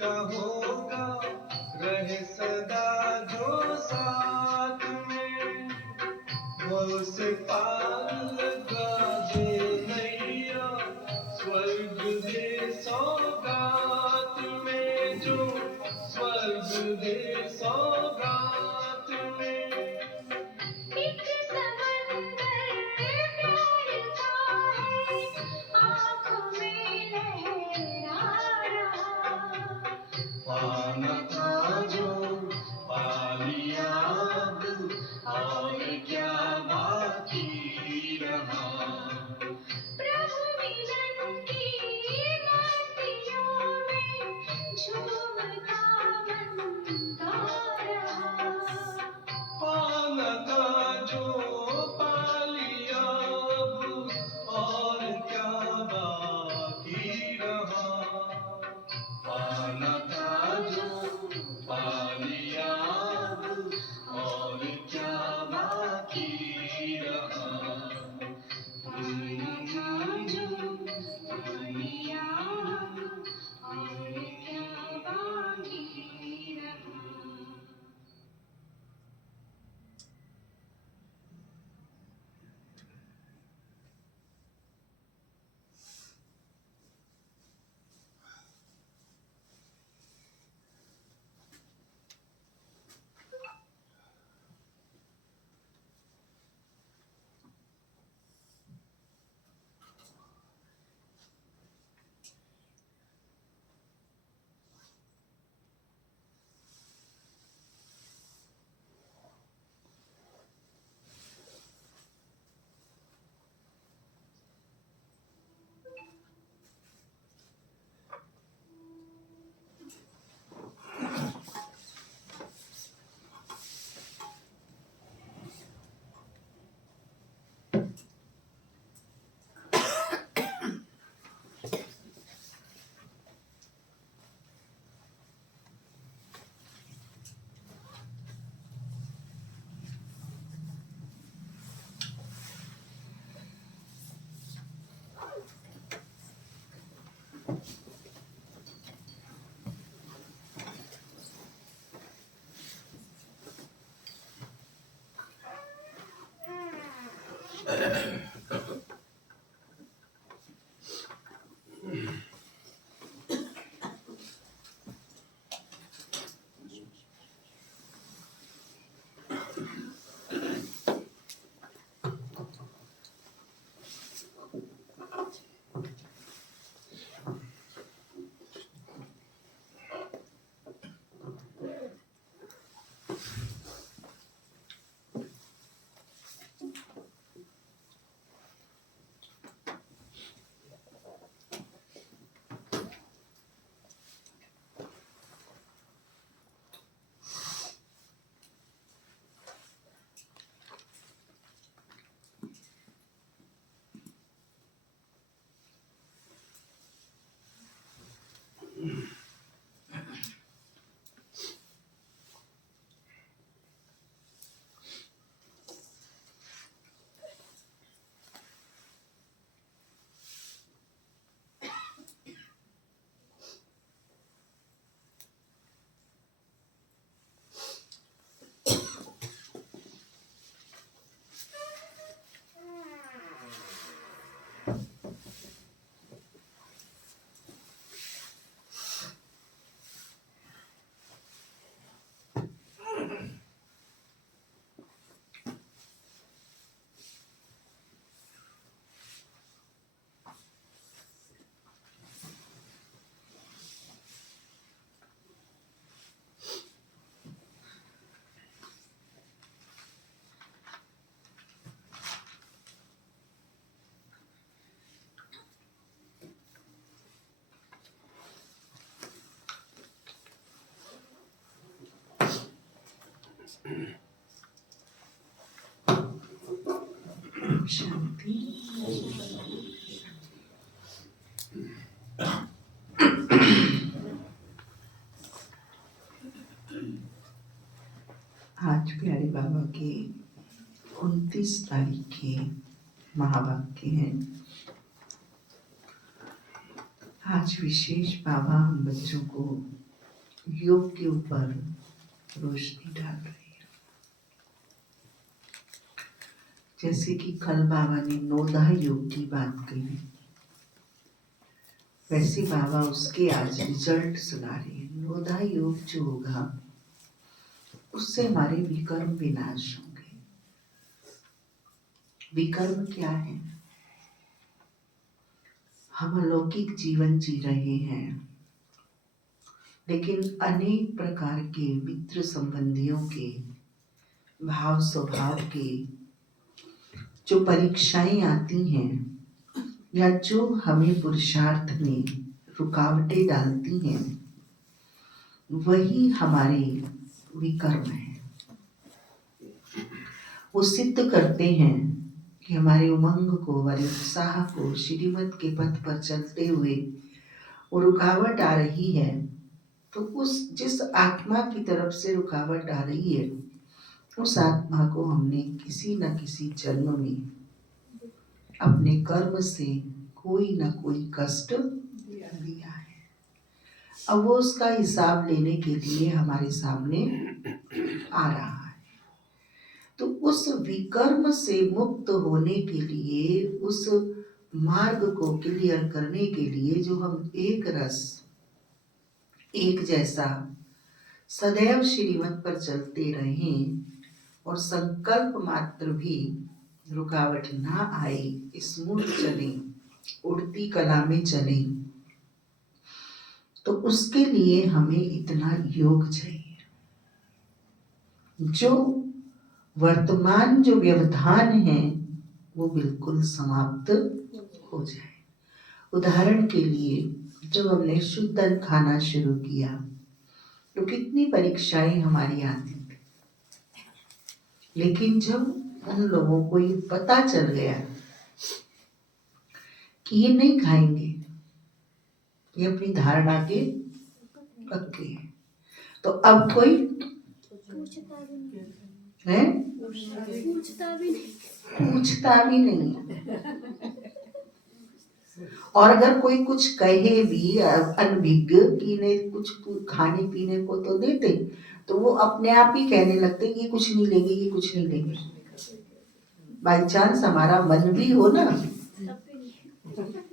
का होगा रहे सदा जो साथ में, वो से पाल गाजे नैया स्वर्ग दे सौगात में, जो स्वर्ग दे सौगात में। एक समंदर प्यार का है, आँखों में लहरा रहा। पाना था जो पा लिया अब, और क्या बाकी रहा। प्रभु मिलन की मस्तियों में झूमता मन गा रहा। पाना था जो पा लिया अब, और क्या बाकी रहा। पाना था जो पा लिया अब, और क्या बाकी रहा। पाना था जो पा लिया अब, और क्या बाकी रहा। शांति। आज प्यारे बाबा के 29 तारीख के महावाक्य हैं। आज विशेष बाबा हम बच्चों को योग के ऊपर रोशनी डाल रही है। जैसे कि कल बाबा ने नोदा योग की बात कही, वैसे बाबा उसके आज रिजल्ट सुना रहे हैं। नोदा योग जो होगा उससे हमारे विकर्म विनाश होंगे। विकर्म क्या है? हम अलौकिक जीवन जी रहे हैं, लेकिन अनेक प्रकार के मित्र संबंधियों के भाव स्वभाव के जो परीक्षाएं आती हैं या जो हमें पुरुषार्थ में रुकावटें डालती हैं, वही हमारे विकर्म है। वो सिद्ध करते हैं कि हमारे उमंग को, हमारे उत्साह को, श्रीमत के पथ पर चलते हुए वो रुकावट आ रही है। तो उस जिस आत्मा की तरफ से रुकावट आ रही है, उस आत्मा को हमने किसी न किसी जन्म में अपने कर्म से कोई न कोई कष्ट दिया है। अब वो उसका हिसाब लेने के लिए हमारे सामने आ रहा है। तो उस विकर्म से मुक्त होने के लिए, उस मार्ग को क्लियर करने के लिए, जो हम एक रस, एक जैसा सदैव श्रीमत पर चलते रहें और संकल्प मात्र भी रुकावट ना आए, स्मूथ चले, उड़ती कला में चले, तो उसके लिए हमें इतना योग चाहिए। जो वर्तमान जो व्यवधान है वो बिल्कुल समाप्त हो जाए। उदाहरण के लिए, जब हमने शुद्ध अन्न खाना शुरू किया तो कितनी परीक्षाएं हमारी आती थी, लेकिन जब उन लोगों को ये पता चल गया कि ये नहीं खाएंगे, ये अपनी धारणा के पक्के हैं, तो अब कोई है पूछता भी नहीं। और अगर कोई कुछ कहे भी अनभिज्ञ कि इन्हें कुछ खाने पीने को तो देते, तो वो अपने आप ही कहने लगते कि ये कुछ नहीं लेंगे, ये कुछ नहीं लेंगे। बाई चांस हमारा मन भी हो ना,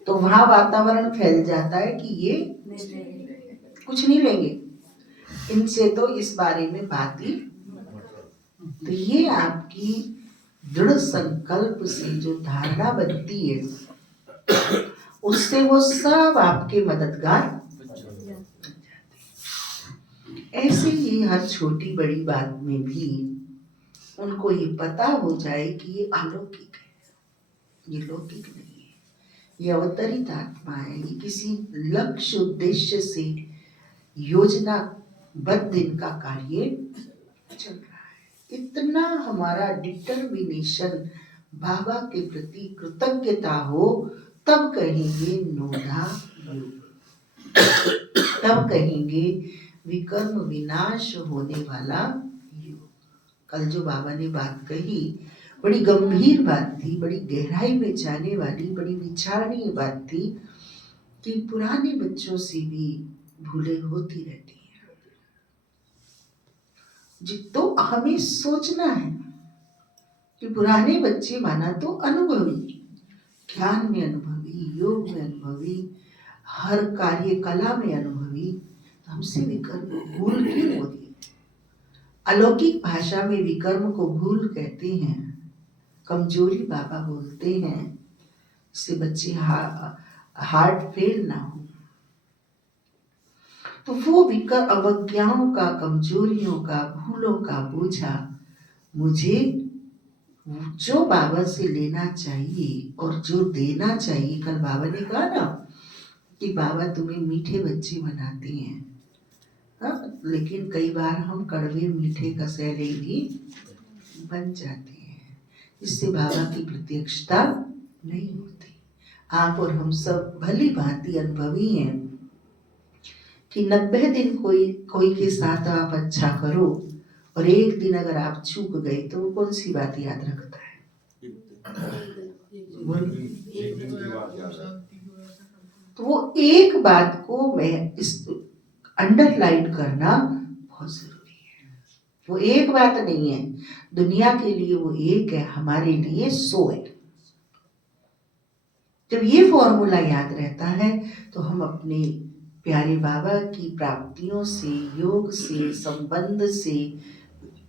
तो वहां वातावरण फैल जाता है कि ये कुछ नहीं लेंगे, इनसे तो इस बारे में बात ही। तो ये आपकी दृढ़ संकल्प से जो धारणा बनती है, उससे वो सब आपके मददगार। ऐसे ही हर छोटी बड़ी बात में भी उनको ये पता हो जाए कि ये अलौकिक है, ये लौकिक नहीं है, ये अवतरित आत्मा है, ये किसी लक्ष्य उद्देश्य से योजनाबद्ध इनका कार्य चल रहा है। इतना हमारा डिटर्मिनेशन बाबा के प्रति कृतज्ञता हो, तब कहेंगे नोदा योग, तब कहेंगे विकर्म विनाश होने वाला योग। कल जो बाबा ने बात कही बड़ी गंभीर बात थी, बड़ी गहराई में जाने वाली, बड़ी विचारणीय बात थी कि पुराने बच्चों से भी भूलें होती रहती हैं। तो हमें सोचना है कि पुराने बच्चे माना तो अनुभवी, ज्ञान में अनुभवी, योग में अनुभवी, हर कार्य कला में अनुभवी, हमसे विकर्म भूल क्यों होती है? अलौकिक भाषा में विकर्म को भूल कहते हैं, कमजोरी बाबा बोलते हैं, इससे बच्चे हार्ट फेल ना हो। तो वो विकर्म, अवज्ञाओं का, कमजोरियों का, भूलों का बोझा मुझे जो बाबा से लेना चाहिए और जो देना चाहिए। कल बाबा ने कहा ना कि बाबा तुम्हें मीठे बच्चे बनाते हैं, हाँ, लेकिन कई बार हम कड़वे मीठे कसैले भी बन जाते हैं, जिससे बाबा की प्रत्यक्षता नहीं होती। आप और हम सब भली भांति अनुभवी हैं कि 90 दिन कोई के साथ आप अच्छा करो और एक दिन अगर आप चूक गए तो वो कौन सी बात याद रखता है? तो वो एक बात को मैं अंडरलाइन करना बहुत जरूरी है। वो एक बात नहीं है, दुनिया के लिए वो एक है, हमारे लिए 100 है। जब ये फॉर्मूला याद रहता है तो हम अपने प्यारे बाबा की प्राप्तियों से, योग से, संबंध से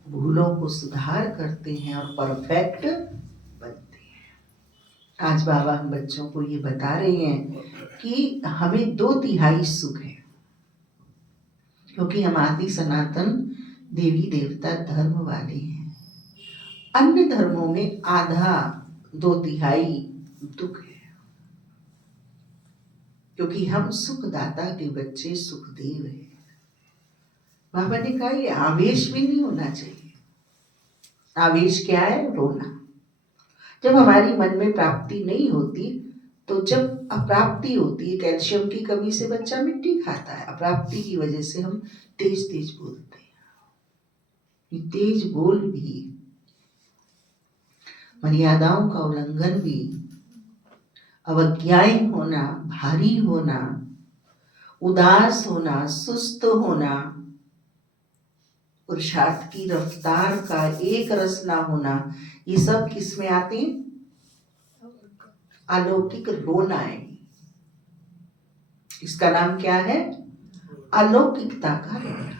भूलों को सुधार करते हैं और परफेक्ट बनते हैं। आज बाबा हम बच्चों को ये बता रहे हैं कि हमें 2/3 सुख है, क्योंकि हम आदि सनातन देवी देवता धर्म वाले हैं। अन्य धर्मों में आधा 2/3 दुख है, क्योंकि हम सुखदाता के बच्चे सुखदेव हैं। बाबा ने कहा ये आवेश भी नहीं होना चाहिए। आवेश क्या है? रोना। जब हमारी मन में प्राप्ति नहीं होती, तो जब अप्राप्ति होती है, कैल्शियम की कमी से बच्चा मिट्टी खाता है, अप्राप्ति की वजह से हम तेज तेज बोलते हैं। ये तेज बोल भी, मर्यादाओं का उल्लंघन भी, अवज्ञाएं होना, भारी होना, उदास होना, सुस्त होना, पुरुषार्थ की रफ्तार का एक रस ना होना, ये सब किस में आते हैं? अलौकिक रोना है। इसका नाम क्या है? अलौकिकता का रोना।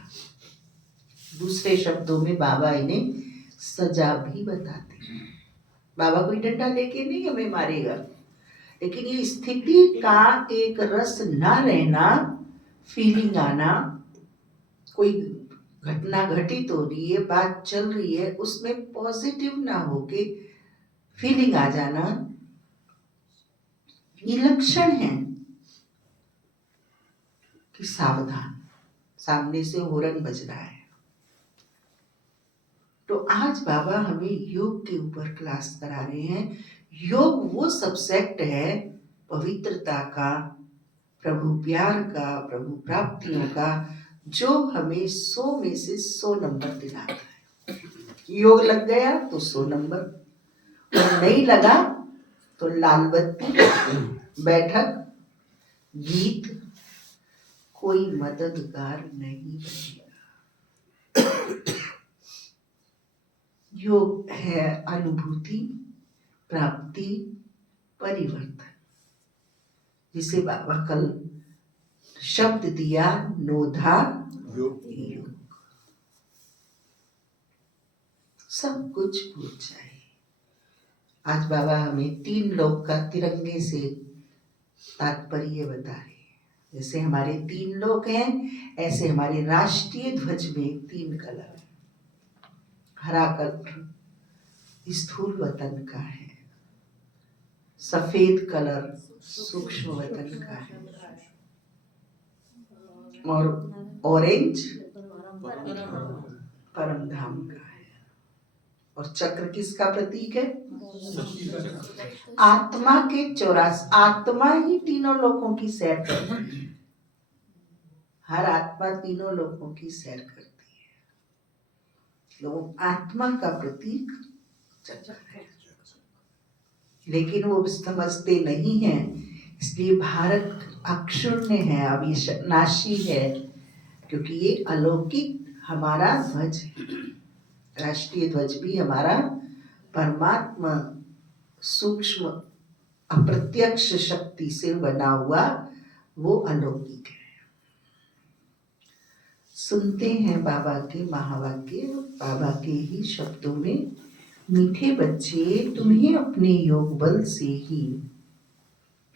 दूसरे शब्दों में बाबा इन्हें सजा भी बताते हैं। बाबा कोई डंडा लेके नहीं हमें मारेगा, लेकिन ये स्थिति का एक रस ना रहना, फीलिंग आना, कोई घटना घटित हो रही है, बात चल रही है, उसमें पॉजिटिव ना होके फीलिंग आ जाना, ये लक्षण है कि सावधान, सामने से हॉर्न बज रहा है। तो आज बाबा हमें योग के ऊपर क्लास करा रहे हैं। योग वो सब्जेक्ट है पवित्रता का, प्रभु प्यार का, प्रभु प्राप्तियों का, जो हमें 100 में से 100 नंबर दिलाता है। योग लग गया तो 100 नंबर, और नहीं लगा तो लाल बत्ती, बैठक, गीत, कोई मददगार नहीं बनेगा। योग है अनुभूति, प्राप्ति, परिवर्तन, जिसे बाबा कल शब्द दिया, नोधा योग। सब कुछ भूल जाए। आज बाबा हमें 3 लोक का तिरंगे से तात्पर्य बता रहे हैं। जैसे हमारे 3 लोक हैं, ऐसे हमारे राष्ट्रीय ध्वज में 3 कलर हैं। हरा कलर स्थूल वतन का है, सफेद कलर सूक्ष्म वतन का है, और ऑरेंज परम धाम का है। और चक्र किसका प्रतीक है? आत्मा के 84। आत्मा ही तीनों लोकों की सैर करती है। हर आत्मा तीनों लोकों की सैर करती है। तो आत्मा का प्रतीक चक्र है, लेकिन वो समझते नहीं है, इसलिए भारत अक्षुण्य है, अविनाशी है, क्योंकि ये अलौकिक हमारा ध्वज है। राष्ट्रीय ध्वज भी हमारा परमात्मा सूक्ष्म अप्रत्यक्ष शक्ति से बना हुआ वो अलौकिक है। सुनते हैं बाबा के महावाक्य, बाबा के ही शब्दों में। मीठे बच्चे, तुम्हें अपने योग बल से ही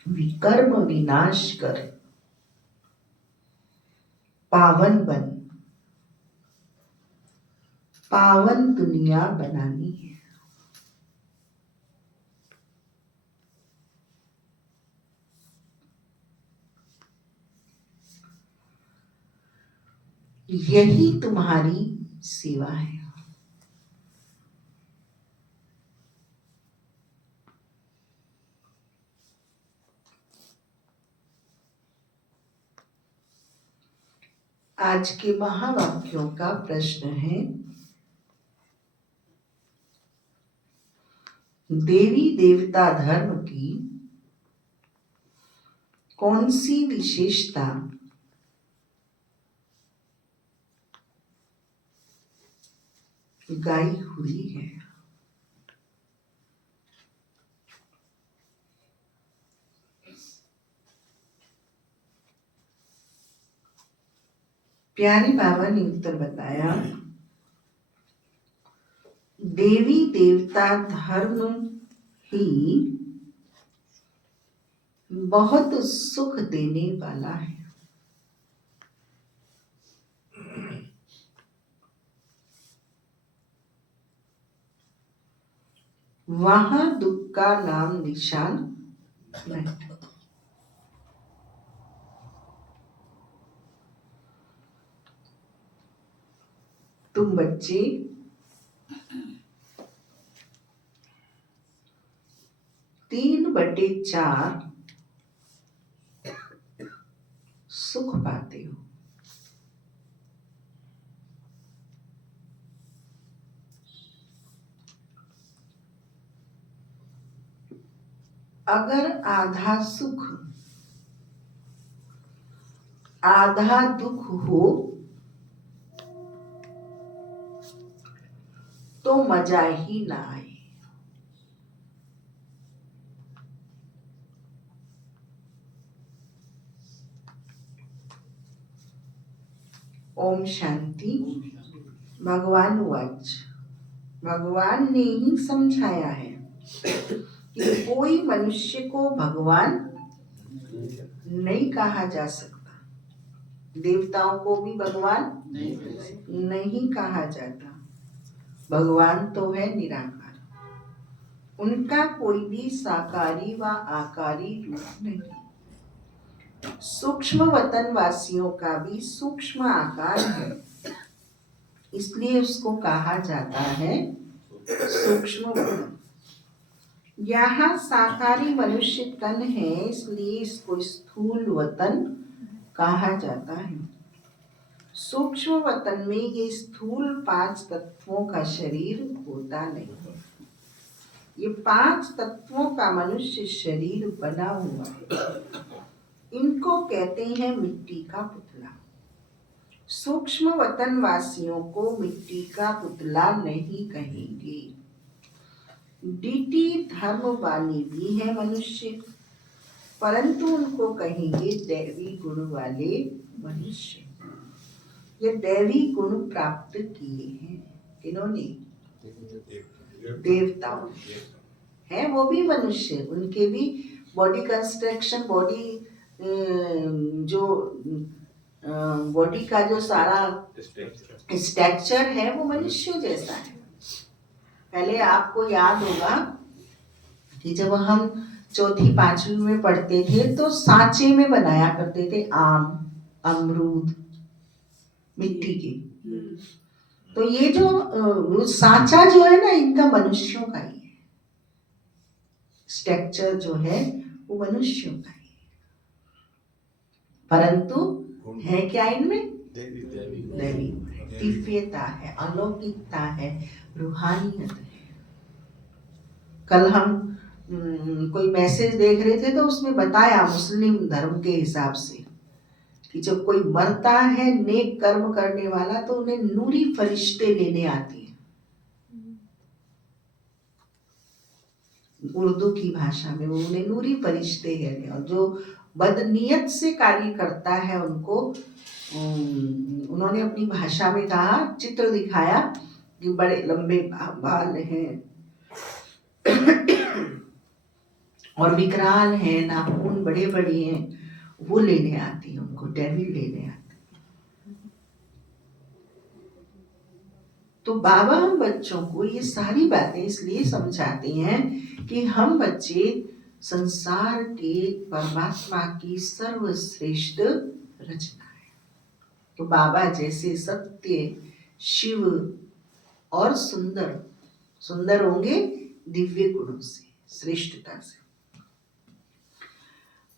विकर्म विनाश कर पावन बन पावन दुनिया बनानी है। यही तुम्हारी सेवा है। आज के महावाक्यों का प्रश्न है, देवी देवता धर्म की कौन सी विशेषता गाई हुई है। प्यारे बाबा ने उत्तर बताया, देवी देवता धर्म ही बहुत सुख देने वाला है। वहां दुख का नाम निशान नहीं। तुम बच्चे 3/4 सुख पाते हो। अगर आधा सुख आधा दुख हो तो मजा ही ना आए। ओम शांति। भगवान वाच, भगवान ने ही समझाया है कि कोई मनुष्य को भगवान नहीं कहा जा सकता, देवताओं को भी भगवान नहीं कहा जाता। भगवान तो है निराकार, उनका कोई भी साकारी व आकारी रूप नहीं। सूक्ष्म वतन वासियों का भी सूक्ष्म आकार है, इसलिए उसको कहा जाता है सूक्ष्म वतन। यहाँ साकारी मनुष्य तन है, इसलिए इसको स्थूल वतन कहा जाता है। सूक्ष्म वतन में ये स्थूल 5 तत्वों का शरीर होता नहीं। ये 5 तत्वों का मनुष्य शरीर बना हुआ है। इनको कहते हैं मिट्टी का पुतला। सूक्ष्म वतन वासियों को मिट्टी का पुतला नहीं कहेंगे। डीटी धर्मवानी भी है मनुष्य, परंतु उनको कहेंगे दैवी गुण वाले मनुष्य। ये दैवी गुण प्राप्त किए हैं किन्होंने? देवताओं हैं, वो भी मनुष्य, उनके भी बॉडी कंस्ट्रक्शन, बॉडी जो बॉडी का जो सारा स्ट्रक्चर है वो मनुष्य जैसा है। पहले आपको याद होगा कि जब हम 4th 5वीं में पढ़ते थे तो सांचे में बनाया करते थे, आम, अमरूद, मिट्टी के। तो ये जो सांचा जो है ना, इनका मनुष्यों का ही है। स्ट्रक्चर जो है वो मनुष्यों का ही है, परंतु है क्या इनमें? दैवी दिव्यता है, अलौकिकता है, रूहानियत है। कल हम कोई मैसेज देख रहे थे तो उसमें बताया मुस्लिम धर्म के हिसाब से कि जब कोई मरता है नेक कर्म करने वाला तो उन्हें नूरी फरिश्ते लेने आती है। उर्दू की भाषा में वो उन्हें नूरी फरिश्ते हैं, और जो बदनीयत से कार्य करता है उनको उन्होंने अपनी भाषा में कहा, चित्र दिखाया कि बड़े लंबे बाल हैं और विकराल हैं, नाखून बड़े बड़े हैं, वो लेने आती है उनको, डेविल लेने आती है। तो बाबा हम बच्चों को ये सारी बातें इसलिए समझाते हैं कि हम बच्चे संसार के परमात्मा की सर्वश्रेष्ठ रचना है। तो बाबा जैसे सत्य, शिव और सुंदर, सुंदर होंगे दिव्य गुणों से, श्रेष्ठता से,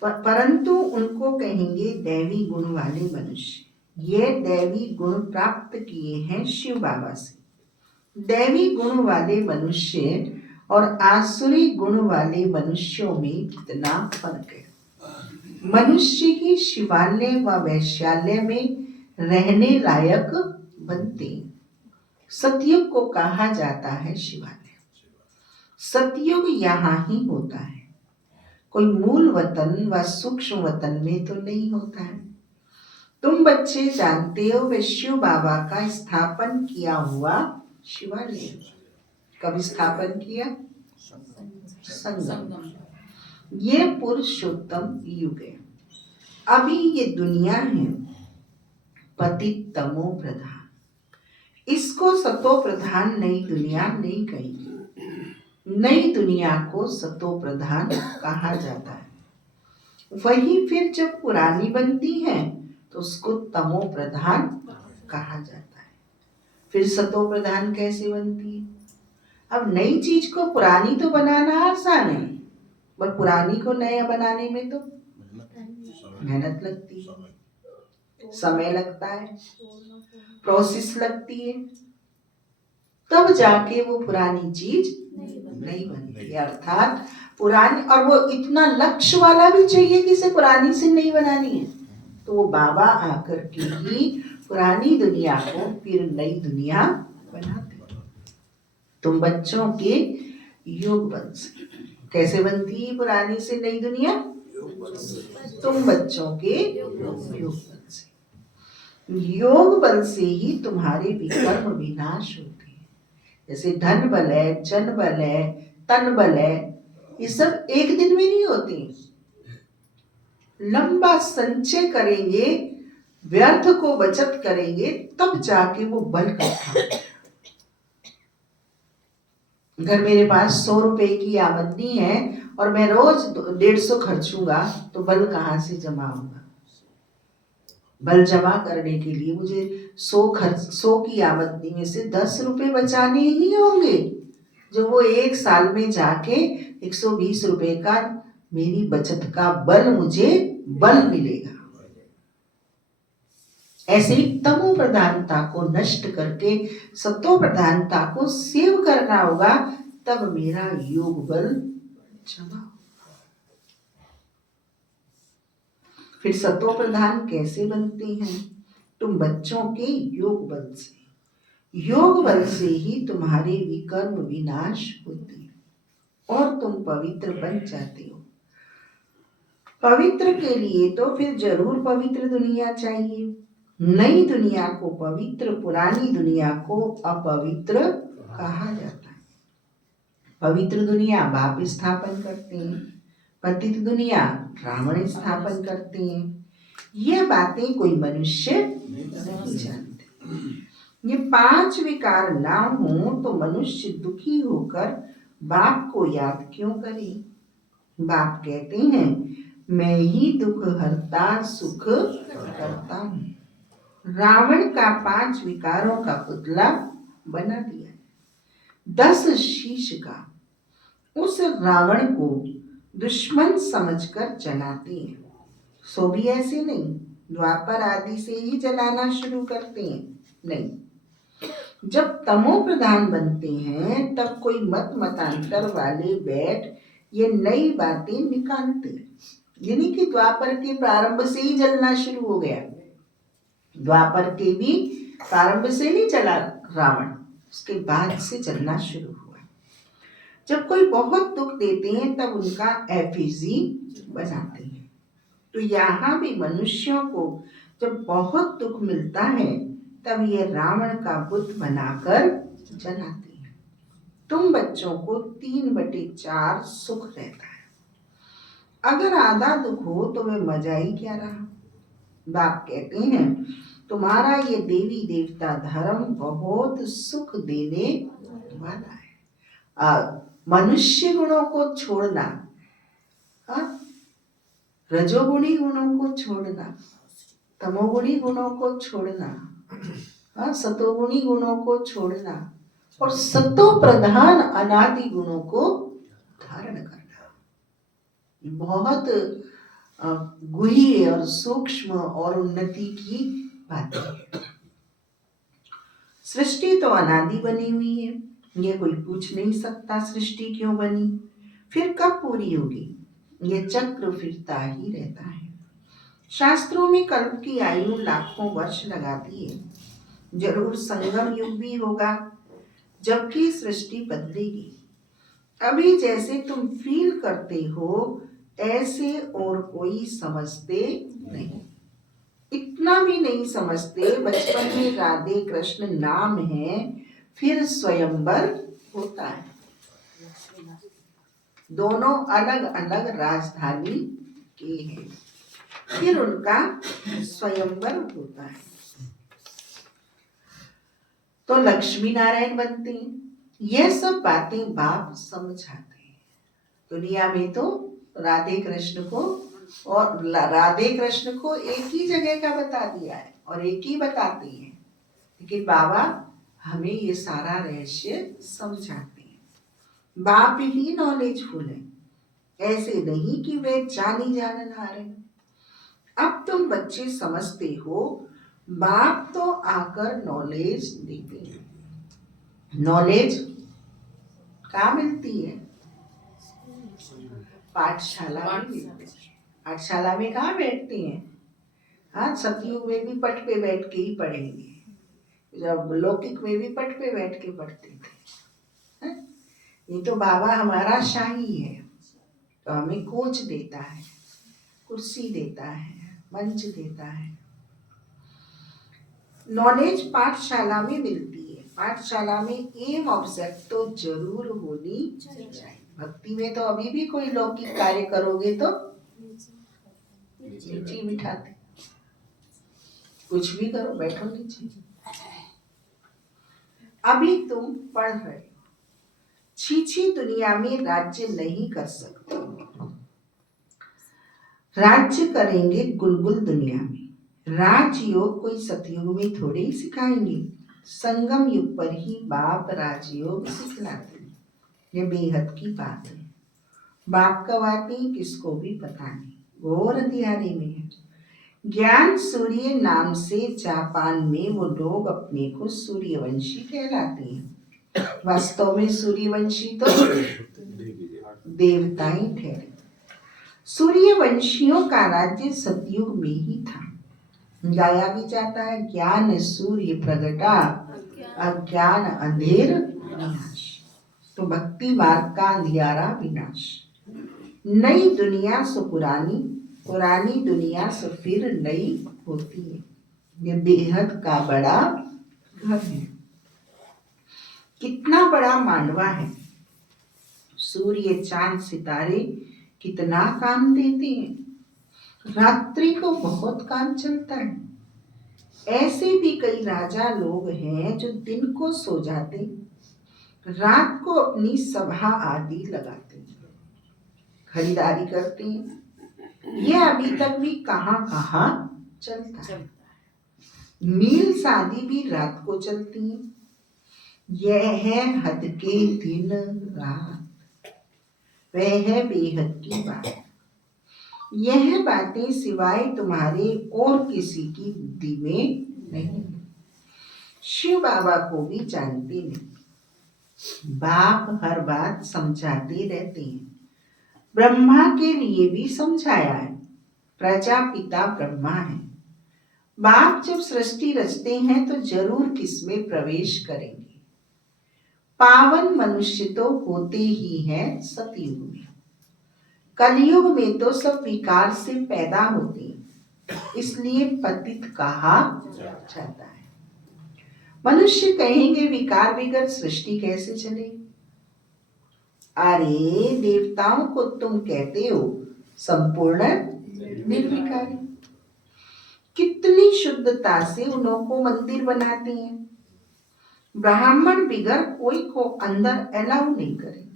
परंतु उनको कहेंगे दैवी गुण वाले मनुष्य। ये दैवी गुण प्राप्त किए हैं शिव बाबा से। दैवी गुण वाले मनुष्य और आसुरी गुण वाले मनुष्यों में कितना फर्क है। मनुष्य ही शिवालय व वैश्यालय में रहने लायक बनते, सतयुग को कहा जाता है शिवालय। सतयुग यहाँ ही होता है, कोई मूल वतन व सूक्ष्म वतन में तो नहीं होता है। तुम बच्चे जानते हो वे शिव बाबा का स्थापन किया हुआ शिवालय। कब स्थापन किया? संगम। ये पुरुषोत्तम युग है। अभी ये दुनिया है पतित तमो प्रधान, इसको सतो प्रधान नई दुनिया नहीं कहेगी। नई दुनिया को सतो प्रधान कहा जाता है। वही फिर जब पुरानी बनती है तो उसको तमो प्रधान कहा जाता है। फिर सतो प्रधान कैसे बनती है? अब नई चीज को पुरानी तो बनाना आसान है, पर पुरानी को नया बनाने में तो मेहनत लगती है, समय लगता है, प्रोसेस लगती है, तब जाके वो पुरानी चीज नहीं बनती है। अर्थात पुरानी, और वो इतना लक्ष्य वाला भी चाहिए कि इसे पुरानी से नहीं बनानी है, तो वो बाबा आकर के ही पुरानी दुनिया को फिर नई दुनिया बनाते। तुम बच्चों के योग बल से कैसे बनती है पुरानी से नई दुनिया? तुम बच्चों के योग बल से। योग बल से ही तुम्हारे विकर्म विनाश होते हैं। जैसे धन बल है, जन बल है, तन बल है, ये सब एक दिन में नहीं होते। लंबा संचय करेंगे, व्यर्थ को बचत करेंगे, तब जाके वो बल इकट्ठा। अगर मेरे पास 100 रुपए की आमदनी है और मैं रोज 150 खर्चूंगा तो बल कहाँ से जमा होगा? बल जमा करने के लिए मुझे 100 की आमदनी में से 10 रुपए बचाने ही होंगे, जो वो एक साल में जाके 120 रुपए का मेरी बचत का बल मुझे बल मिलेगा। ऐसे ही तमो प्रधानता को नष्ट करके सतो प्रधानता को सेव करना होगा, तब मेरा योग बल जमा होगा। फिर सतो प्रधान कैसे बनते हैं? तुम बच्चों के योग बल से। योग बल से ही तुम्हारे विकर्म विनाश होते हैं और तुम पवित्र बन जाते हो। पवित्र के लिए तो फिर जरूर पवित्र दुनिया चाहिए। नई दुनिया को पवित्र, पुरानी दुनिया को अपवित्र कहा जाता है। पवित्र दुनिया बाप स्थापन करते हैं, पतित दुनिया रावण स्थापन करते हैं। ये बातें कोई मनुष्य नहीं जानते। ये 5 विकार ना हो तो मनुष्य दुखी होकर बाप को याद क्यों करे? बाप कहते हैं मैं ही दुख हरता सुख करता हूँ। रावण का 5 विकारों का पुतला बना दिया है। 10 शीश का। उस रावण को दुश्मन समझकर जलाते हैं। सो भी ऐसे नहीं द्वापर आदि से ही जलाना शुरू करते हैं, नहीं। जब तमो प्रधान बनते हैं तब कोई मत मतांतर वाले बैठ ये नई बातें निकालते, यानी कि द्वापर के प्रारंभ से ही जलना शुरू हो गया। द्वापर के भी प्रारंभ से नहीं चला रावण, उसके बाद से चलना शुरू हुआ। जब कोई बहुत दुख देते हैं तब उनका एफिजी बनाते हैं। तो यहाँ भी मनुष्यों को जब बहुत दुख मिलता है तब ये रावण का बुत बनाकर जलाते हैं। तुम बच्चों को 3/4 सुख रहता है। अगर आधा दुख हो तो वे मजा ही क्या रहा। बाप कहते हैं तुम्हारा ये देवी देवता धर्म बहुत सुख देने वाला है। मनुष्य गुणों को छोड़ना, रजोगुणी गुणों को छोड़ना, तमोगुणी गुणों को छोड़ना, सतोगुणी गुणों को छोड़ना और सतो प्रधान अनादि गुणों को धारण करना, बहुत गुही और सूक्ष्म और उन्नति की बात है। सृष्टि तो अनादि बनी हुई है, ये कोई पूछ नहीं सकता सृष्टि क्यों बनी, फिर कब पूरी होगी। ये चक्र फिरता ही रहता है। शास्त्रों में कल्प की आयु लाखों वर्ष लगाती है। जरूर संगम युग भी होगा जबकि सृष्टि बदलेगी। अभी जैसे तुम फील करते हो ऐसे और कोई समझते नहीं, इतना भी नहीं समझते। बचपन में राधे कृष्ण नाम है, फिर स्वयंवर होता है। दोनों अलग अलग राजधानी के हैं, फिर उनका स्वयंवर होता है। तो लक्ष्मी नारायण बनते हैं। यह सब बातें बाप समझाते हैं। दुनिया में तो राधे कृष्ण को एक ही जगह का बता दिया है और एक ही बताते हैं, लेकिन बाबा हमें ये सारा रहस्य समझाते हैं। बाप ही नॉलेजफुल है, ऐसे नहीं कि वे जानी जाननहार है। अब तुम बच्चे समझते हो, बाप तो आकर नॉलेज देते हैं। नॉलेज कहाँ मिलती है? पाठशाला में मिलती है। पाठशाला में कहाँ बैठते हैं? हाँ, सतयुग में भी पट पे बैठ के ही पढ़ेंगे, जब लौकिक में भी पट पे बैठ के पढ़ते थे। ये तो बाबा हमारा शाही है, तो हमें कोच देता है, कुर्सी देता है, मंच देता है। नॉलेज पाठशाला में मिलती है। पाठशाला में एम ऑब्जेक्ट तो जरूर होनी चाहिए। भक्ति में तो अभी भी कोई लौकिक कार्य करोगे तो नीचे बिठाते, कुछ भी करो बैठो नीचे। अभी तुम पढ़ रहे हो, छीछी दुनिया में राज्य नहीं कर सकते, राज्य करेंगे गुलगुल दुनिया में। राजयोग कोई सतयुग में थोड़े ही सिखाएंगे, संगम युग पर ही बाप राजयोग सिखलाते हैं। ये बेहद की बात है। बाप कब आते हैं किसको भी पता नहीं, घोर अंधियारे में है। ज्ञान सूर्य नाम से जापान में वो लोग अपने को सूर्यवंशी कहलाते हैं। वास्तव में सूर्यवंशी तो देवताएं ठहरे। सूर्यवंशियों का राज्य सतयुग में ही था। गाया भी जाता है, ज्ञान सूर्य प्रगटा, अज्ञान अंधेर विनाश। तो भक्ति मार्ग का अंधियारा विनाश। नई दुनिया सो पुरानी, पुरानी दुनिया से फिर नई होती है। ये बेहद का बड़ा घर है। कितना बड़ा मांडवा है। सूर्य चांद सितारे कितना काम देते हैं। रात्रि को बहुत काम चलता है। ऐसे भी कई राजा लोग हैं जो दिन को सो जाते, रात को अपनी सभा आदि लगाते हैं, खरीदारी करते हैं। यह अभी तक भी कहाँ कहाँ चलता है। मील शादी भी रात को चलती है। यह है हद के दिन रात, वह है बेहद की बात। यह बातें सिवाय तुम्हारे और किसी की बुद्धि में नहीं। शिव बाबा को भी जानते नहीं। बाप हर बात समझाते रहते हैं। ब्रह्मा के लिए भी समझाया है। प्रजापिता ब्रह्मा है। बाप जब सृष्टि रचते हैं तो जरूर किसमें प्रवेश करेंगे। पावन मनुष्य तो होते ही हैं सतयुग में। कलयुग में तो सब विकार से पैदा होते हैं, इसलिए पतित कहा जाता है। मनुष्य कहेंगे विकार बिगर सृष्टि कैसे चले। अरे देवताओं को तुम कहते हो संपूर्ण निर्विकारी, कितनी शुद्धता से उन्हों को मंदिर बनाते हैं। ब्राह्मण बिगर कोई को अंदर अलाउ नहीं करेंगे।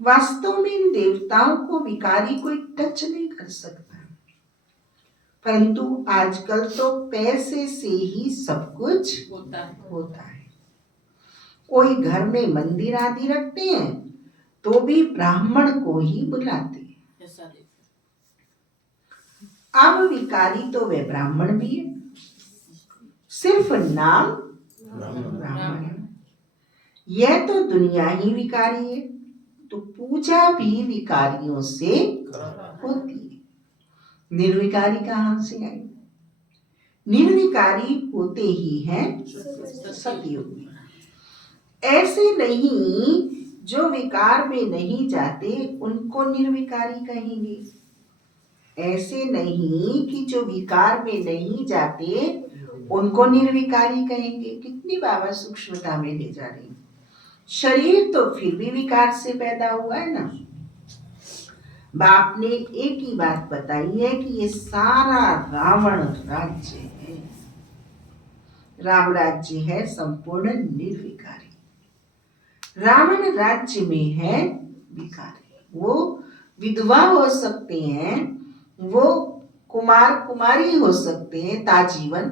वास्तव में इन देवताओं को विकारी कोई टच नहीं कर सकता, परंतु आजकल तो पैसे से ही सब कुछ होता है। कोई घर में मंदिर आदि रखते हैं तो भी ब्राह्मण को ही बुलाते हैं। अब विकारी तो वे ब्राह्मण भी है, सिर्फ नाम ब्राह्मण है। यह तो दुनिया ही विकारी है, तो पूजा भी विकारियों से होती है। निर्विकारी कहाँ से आई? निर्विकारी होते होते ही हैं सतयुग में। ऐसे नहीं जो विकार में नहीं जाते उनको निर्विकारी कहेंगे। ऐसे नहीं कि जो विकार में नहीं जाते उनको निर्विकारी कहेंगे। कितनी बाबा सूक्ष्मता में ले जा रही। शरीर तो फिर भी विकार से पैदा हुआ है ना। बाप ने एक ही बात बताई है कि ये सारा रावण राज्य है। राम राज्य है संपूर्ण निर्विकारी। रावण राज्य में है विकारी। वो विधवा हो सकते हैं, वो कुमार कुमारी हो सकते हैं, ताजीवन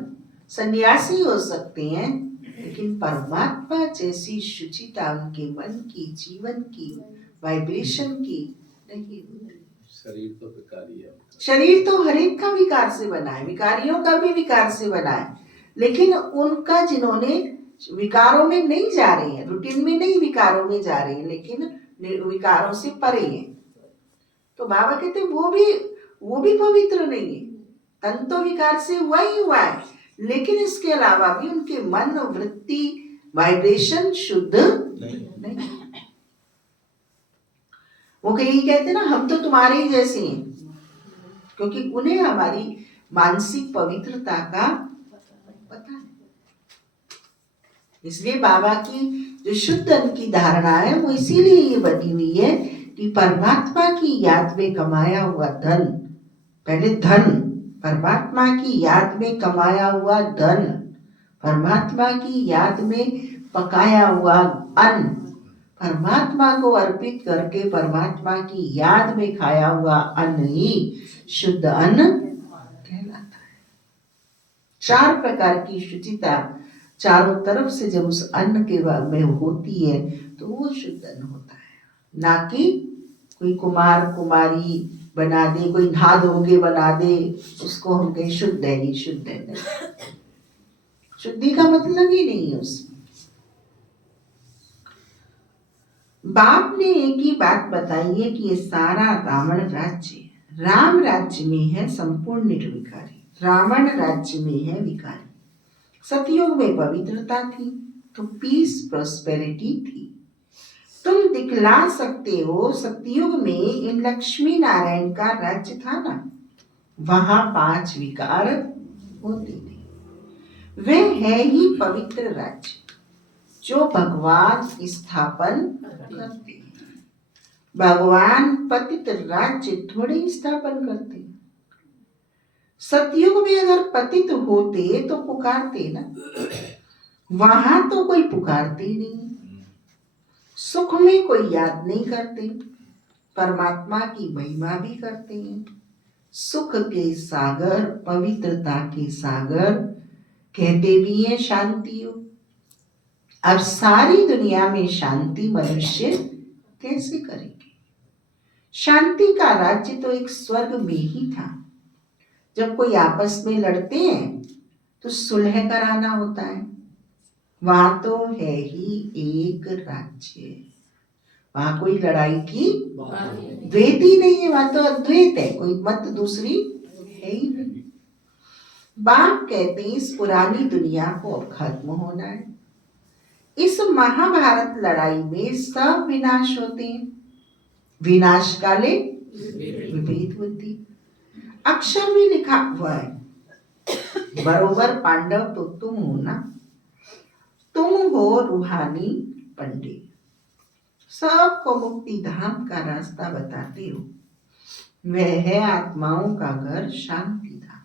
सन्यासी हो सकते हैं, लेकिन परमात्मा जैसी शुचिता उनके मन की, जीवन की, वाइब्रेशन की नहीं होती। शरीर तो विकारी है। शरीर तो हर एक का विकार से बना है, विकारियों का भी विकार से बना है, लेकिन उनका जिन्होंने विकारों में नहीं जा रहे हैं, रूटीन में नहीं विकारों में जा रहे हैं, लेकिन विकारों से परे हैं, तो बाबा कहते हैं वो भी पवित्र नहीं है। तन तो विकार से हुआ ही हुआ है, लेकिन इसके अलावा भी उनके मन, वृत्ति, वाइब्रेशन शुद्ध नहीं। वो कहीं कहते हैं ना, हम तो तुम्हारे ही जैसे हैं, क्योंकि उन्हें हमारी मानसिक पवित्रता का पता है। इसलिए बाबा की जो शुद्ध अन्न की धारणा है वो इसीलिए ये बनी हुई है कि परमात्मा की याद में कमाया हुआ धन, पहले धन, परमात्मा की याद में कमाया हुआ धन, परमात्मा की याद में पकाया हुआ अन्न, परमात्मा को अर्पित करके परमात्मा की याद में खाया हुआ अन्न ही शुद्ध अन्न कहलाता है। 4 प्रकार की शुचिता चारों तरफ से जब उस अन्न के में होती है तो वो शुद्ध अन्न होता है। ना कि कोई कुमार कुमारी बना दे, कोई नहा धोके बना दे, उसको हम कहें शुद्ध है, ये शुद्ध है। नहीं, शुद्धि का मतलब ही नहीं है उसमें। बाप ने एक ही बात बताई है कि ये सारा रावण राज्य, राम राज्य में है संपूर्ण निर्विकारी, रावण राज्य में है विकारी। सतयुग में पवित्रता थी तो पीस, प्रॉस्पेरिटी थी। तुम दिखला सकते हो, सतयुग में इन लक्ष्मी नारायण का राज्य था ना, वहां 5 विकार होते थे। वे है ही पवित्र राज्य जो भगवान स्थापन करते हैं। भगवान पतित राज्य थोड़े स्थापन करते हैं। सतयुग में अगर पतित होते तो पुकारते ना, वहां तो कोई पुकारते नहीं। सुख में कोई याद नहीं करते, परमात्मा की महिमा भी करते हैं। सुख के सागर, पवित्रता के सागर कहते भी हैं शांति हो। अब सारी दुनिया में शांति मनुष्य कैसे करेंगे? शांति का राज्य तो एक स्वर्ग में ही था। जब कोई आपस में लड़ते हैं तो सुलह कराना होता है। वहां तो है ही एक राज्य, वहां कोई लड़ाई की द्वैत ही नहीं है, वहां तो अद्वैत है, कोई मत दूसरी है ही नहीं। बाप कहते हैं इस पुरानी दुनिया को अब खत्म होना है। इस महाभारत लड़ाई में सब विनाश होते हैं। विनाश काले विपरीत बुद्धि, अक्षर में लिखा हुआ है, बरोबर पांडव तो तुम हो ना, तुम हो रूहानी पंडित, सबको मुक्ति धाम का रास्ता बताते हो। वह है आत्माओं का घर शांति धाम,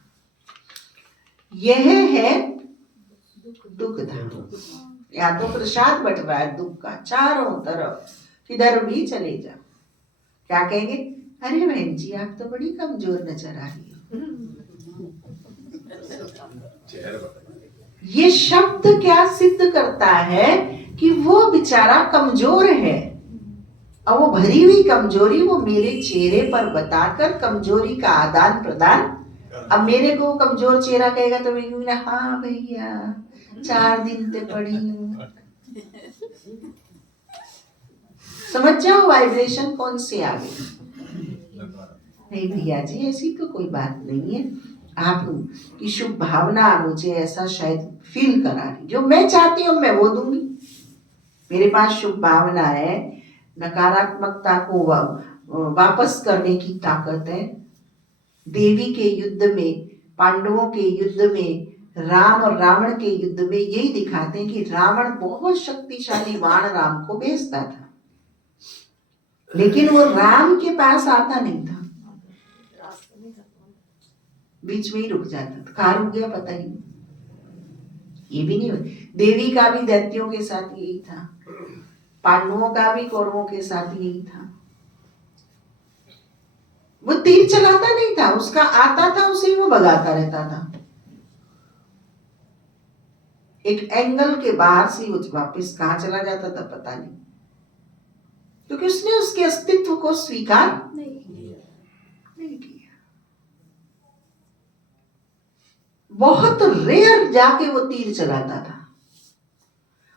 यह है दुख धाम। या तो प्रसाद बट रहा है दुख का चारों तरफ, किधर भी चले जाओ। क्या कहेंगे? अरे बहन जी आप तो बड़ी कमजोर नजर आ रही हो। ये शब्द क्या सिद्ध करता है कि वो बेचारा कमजोर है, और वो भरी हुई कमजोरी वो मेरे चेहरे पर बताकर कमजोरी का आदान प्रदान। अब मेरे को कमजोर चेहरा कहेगा तो मैं कहूँगी हाँ भैया 4 दिन से पड़ी हूँ। समझ जाओ वाइब्रेशन कौन से आ गई। नहीं भैया जी ऐसी तो कोई बात नहीं है, आपकी शुभ भावना मुझे ऐसा शायद फील करा रही, जो मैं चाहती हूँ मैं वो दूंगी। मेरे पास शुभ भावना है, नकारात्मकता को वापस करने की ताकत है। देवी के युद्ध में, पांडवों के युद्ध में, राम और रावण के युद्ध में यही दिखाते हैं कि रावण बहुत शक्तिशाली बाण राम को भेजता था, लेकिन वो राम के पास आता नहीं था, बीच में ही रुक जाता था। कहाँ रुक गया पता ही नहीं। ये भी नहीं, देवी का भी दैत्यों के साथ यही था, पांडवों का भी कौरवों के साथ यही था। वो तीर चलाता नहीं था, उसका आता था उसे वो भगाता रहता था। एक एंगल के बाहर से वो वापस कहाँ चला जाता था पता नहीं, क्योंकि उसने उसके अस्तित्व को स्वीकार नहीं किया। बहुत रेयर जाके वो तीर चलाता था,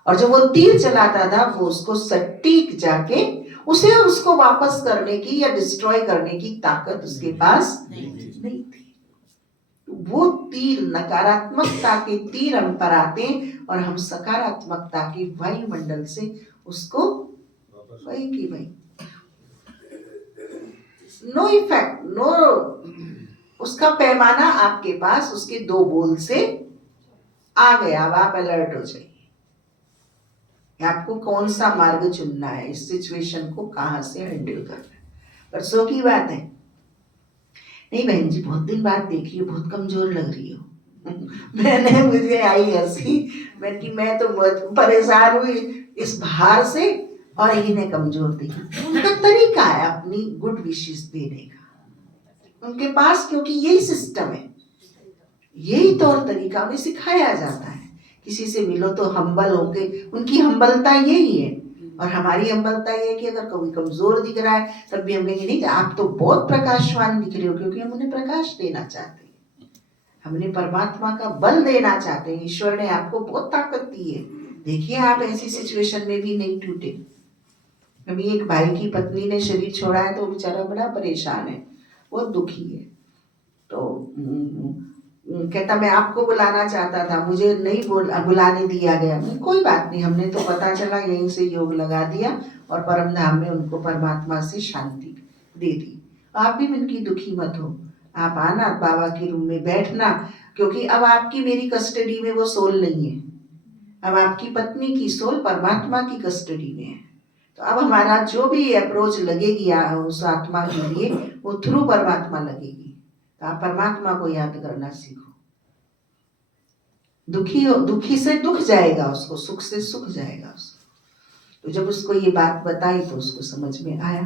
और जब वो तीर चलाता था वो उसको सटीक जाके उसको वापस करने की या डिस्ट्रॉय करने की ताकत उसके पास नहीं थी। वो तीर, नकारात्मकता के तीर हम पर आते हैं और हम सकारात्मकता के वायुमंडल से उसको वही की वही, नो इफेक्ट, नो, उसका पैमाना आपके पास उसके 2 बोल से आ गया। अब आप अलर्ट हो जाइए, आपको कौन सा मार्ग चुनना है, इस सिचुएशन को कहां से हैंडल करना है। परसों की बात है, नहीं बहन जी बहुत दिन बाद देखी हो, बहुत कमजोर लग रही हो। मैंने, मुझे आई हंसी, मैं तो बहुत परेशान हुई इस भार से, और इन्हें कमजोर दिखी। उनका तरीका है अपनी गुड विशेस देने का उनके पास, क्योंकि यही सिस्टम है, यही तौर तरीका उन्हें सिखाया जाता है। किसी से मिलो तो हम्बल होके, उनकी हम्बलता यही है, और हमारी हम्बलता ये है कि अगर कोई कमजोर दिख रहा है तब भी हम कहेंगे नहीं आप तो बहुत प्रकाशवान दिख रहे हो, क्योंकि हम उन्हें प्रकाश देना चाहते हैं, हमने परमात्मा का बल देना चाहते हैं। ईश्वर ने आपको बहुत ताकत दी है, देखिए आप ऐसी सिचुएशन में भी नहीं टूटे। अभी एक भाई की पत्नी ने शरीर छोड़ा है तो बेचारा बड़ा परेशान है, बहुत दुखी है। तो कहता मैं आपको बुलाना चाहता था, मुझे नहीं बुलाने दिया गया। कोई बात नहीं, हमने तो पता चला यहीं से योग लगा दिया और परम धाम में उनको परमात्मा से शांति दे दी। आप भी मन की दुखी मत हो, आप आना बाबा के रूम में बैठना, क्योंकि अब आपकी मेरी कस्टडी में वो सोल नहीं है, अब आपकी पत्नी की सोल परमात्मा की कस्टडी में है। तो अब हमारा जो भी अप्रोच लगेगी उस आत्मा के लिए, वो थ्रू परमात्मा लगेगी। तो आप परमात्मा को याद करना सीखो। दुखी से दुख जाएगा उसको, सुख से सुख जाएगा उसको। तो जब उसको ये बात बताई तो उसको समझ में आया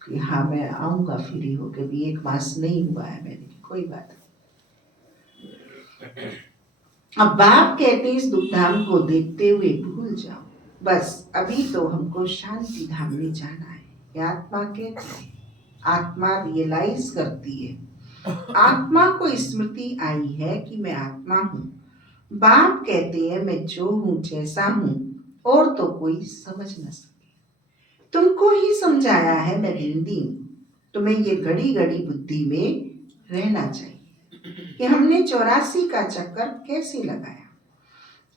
कि हाँ मैं आऊंगा फ्री होके भी, 1 मास नहीं हुआ है मैंने, कोई बात नहीं। अब बाप कहते हैं इस दुख धाम को देखते हुए भूल जाओ, बस अभी तो हमको शांति धाम में जाना है। ये आत्मा कहती है, आत्मा रियलाइज करती है, आत्मा को स्मृति आई है कि मैं आत्मा हूँ। बाप कहते हैं मैं जो हूँ जैसा हूँ और तो कोई समझ न सके, तुमको ही समझाया है मैं बिंदी हूँ। तुम्हें ये घड़ी घड़ी बुद्धि में रहना चाहिए कि हमने 84 का चक्कर कैसे लगाया।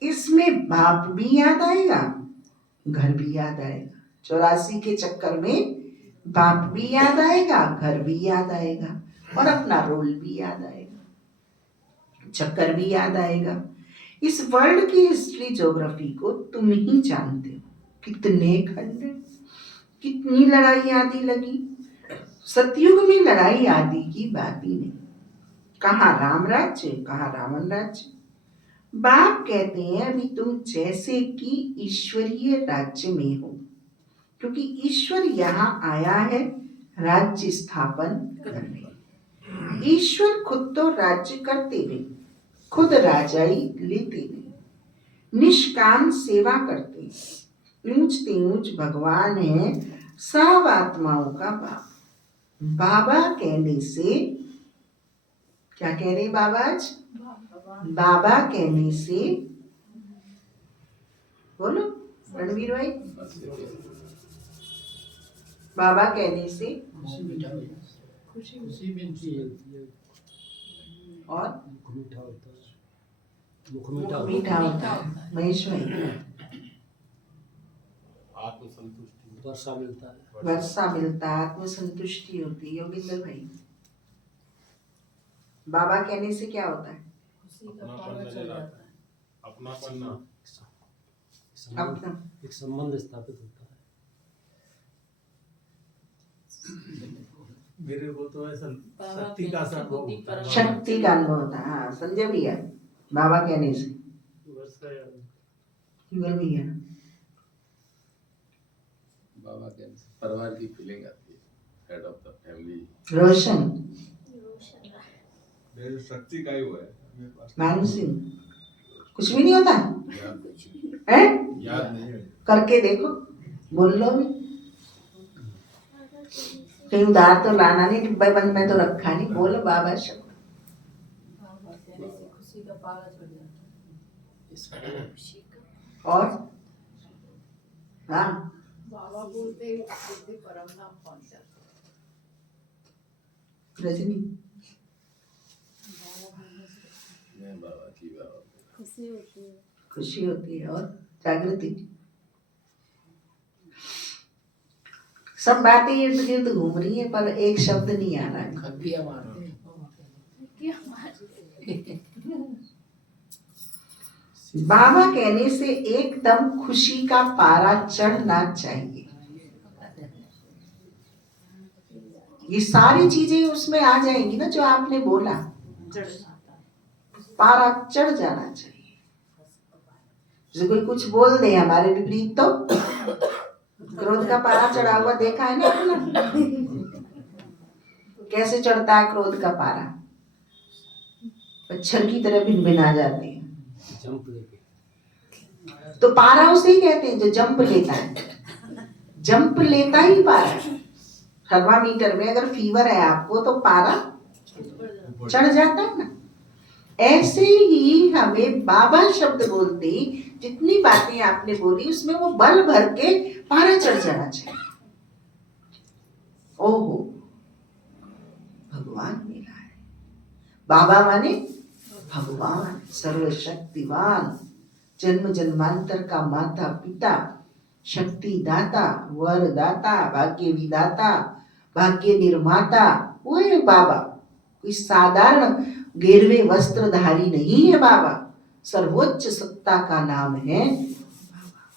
इसमें बाप भी याद आएगा, घर भी याद आएगा। 84 के चक्कर में बाप भी याद आएगा, घर भी याद आएगा, और अपना रोल भी याद आएगा, चक्कर भी याद आएगा। इस वर्ल्ड की हिस्ट्री ज्योग्राफी को तुम ही जानते हो, कितने खंड, कितनी लड़ाई आदि लगी। सतयुग में लड़ाई आदि की बात ही नहीं, कहाँ राम राज्य कहाँ रावण राज्य। बाप कहते हैं अभी तुम जैसे कि ईश्वरीय राज्य में हो, क्योंकि ईश्वर यहाँ आया है राज्य स्थापन करने। ईश्वर खुद तो राज्य करते नहीं, खुद राजाई लेते नहीं, निष्काम सेवा करते हैं। ऊंच ते ऊंच भगवान है सब आत्माओं का बाप। बाबा कहने से, क्या कह रहे बाबा आज, बाबा कहने से, बोलो रणवीर भाई, बाबा कहने से खुशी मिलती है। और मुख मीठा होता है, मुख मीठा मीठा होता है। महेश भाई आत्मसंतुष्टि, वर्षा मिलता है, वर्षा मिलता है, आत्मसंतुष्टि होती है। योगिंदर भाई बाबा कहने से क्या होता है? अपनापन नजर आता है, अपनापन ना अपना एक संबंध स्थापित होता है। मेरे को तो ऐसा शक्ति का सा अनुभव होता है। शक्ति का अनुभव होता है। हाँ संजय भैया बाबा कहने से, युगल भैया बाबा के परिवार की फीलिंग आती है, हेड ऑफ द फैमिली। रोशन मेरी शक्ति का ही हुआ है मेरे पास। मान सिंह कुछ भी नहीं होता याद है? याद नहीं है। करके देखो, बोल लो भी। कहीं उधार तो लाना नहीं, डिब्बे बंद में तो रखा नहीं। बोलो बाबा शब्द। खुशी का पारा चढ़ जाता है। और हाँ बाबा बोलते ही बुद्धि परम धाम पहुंच जाता है। रजनी मैं बाबा की बाबा खुशी होती है। खुशी होती है। और जागृति सब बातें इर्द गिर्द घूम रही है पर एक शब्द नहीं आ रहा है। खग्गियां मारते हैं। क्या मारते हैं? बाबा कहने से एकदम खुशी का पारा चढ़ना चाहिए। ये सारी चीजें उसमें आ जाएंगी ना जो आपने बोला, पारा चढ़ जाना चाहिए। जो कोई कुछ बोल दे हमारे विपरीत तो क्रोध का पारा चढ़ा हुआ देखा है ना अपना? कैसे चढ़ता है क्रोध का पारा? मच्छर की तरह भिन-भिना जाते हैं। जंप लेके, तो पारा उसे ही कहते हैं जो जंप लेता है। जंप लेता ही पारा है। थर्मामीटर में अगर फीवर है आपको तो पारा चढ़ जाता है ना। ऐसे ही हमें बाबा शब्द बोलते ही जितनी बातें आपने बोली उसमें वो बल भर के पारा चढ़ जाना चाहिए। ओहो भगवान मिला है। बाबा माने भगवान, सर्वशक्तिवान, जन्म जन्मांतर का माता पिता, शक्ति दाता, वर दाता, भाग्य विदाता, भाग्य निर्माता, वो है बाबा। कोई साधारण गेरवे वस्त्रधारी नहीं है बाबा। सर्वोच्च सत्ता का नाम है बाबा।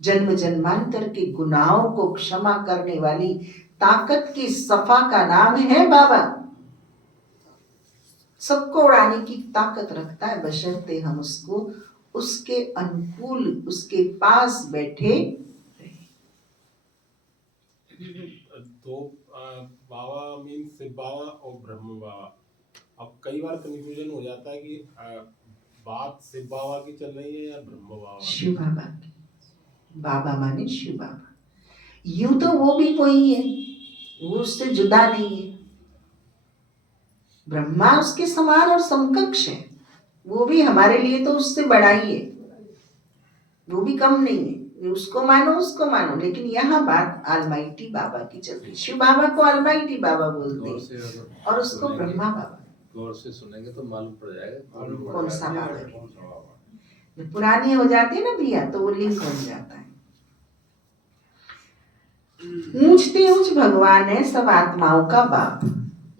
जन्म जन्मांतर के गुनाहों को क्षमा करने वाली ताकत की सफा का नाम है बाबा। सबको उड़ाने की ताकत रखता है बशर्ते हम उसको उसके अनुकूल उसके पास बैठे रहे। तो बाबा मीन शिव बाबा और ब्रह्म बाबा। अब कई बार कंफ्यूजन हो जाता है कि बात शिव बाबा की चल रही है या ब्रह्म बाबा की? शिव बाबा की। बाबा माने शिव बाबा। यूं तो वो भी कोई है, वो उससे जुदा नहीं है। ब्रह्मा उसके समान और समकक्ष है। वो भी हमारे लिए तो उससे बड़ा ही है, वो भी कम नहीं है। उसको मानो, लेकिन यहाँ बात अलमाइटी बाबा की चल रही। शिव बाबा को अलमाइटी बाबा बोलते हैं और उसको ब्रह्मा बाबा। गौर से सुनेंगे तो मालूम पड़ जाएगा कौन सा बाबा है। जब पुरानी हो जाती है ना भैया तो वो लिंक बन जाता है। ऊंचते ऊंच भगवान है सब आत्माओं का बाप।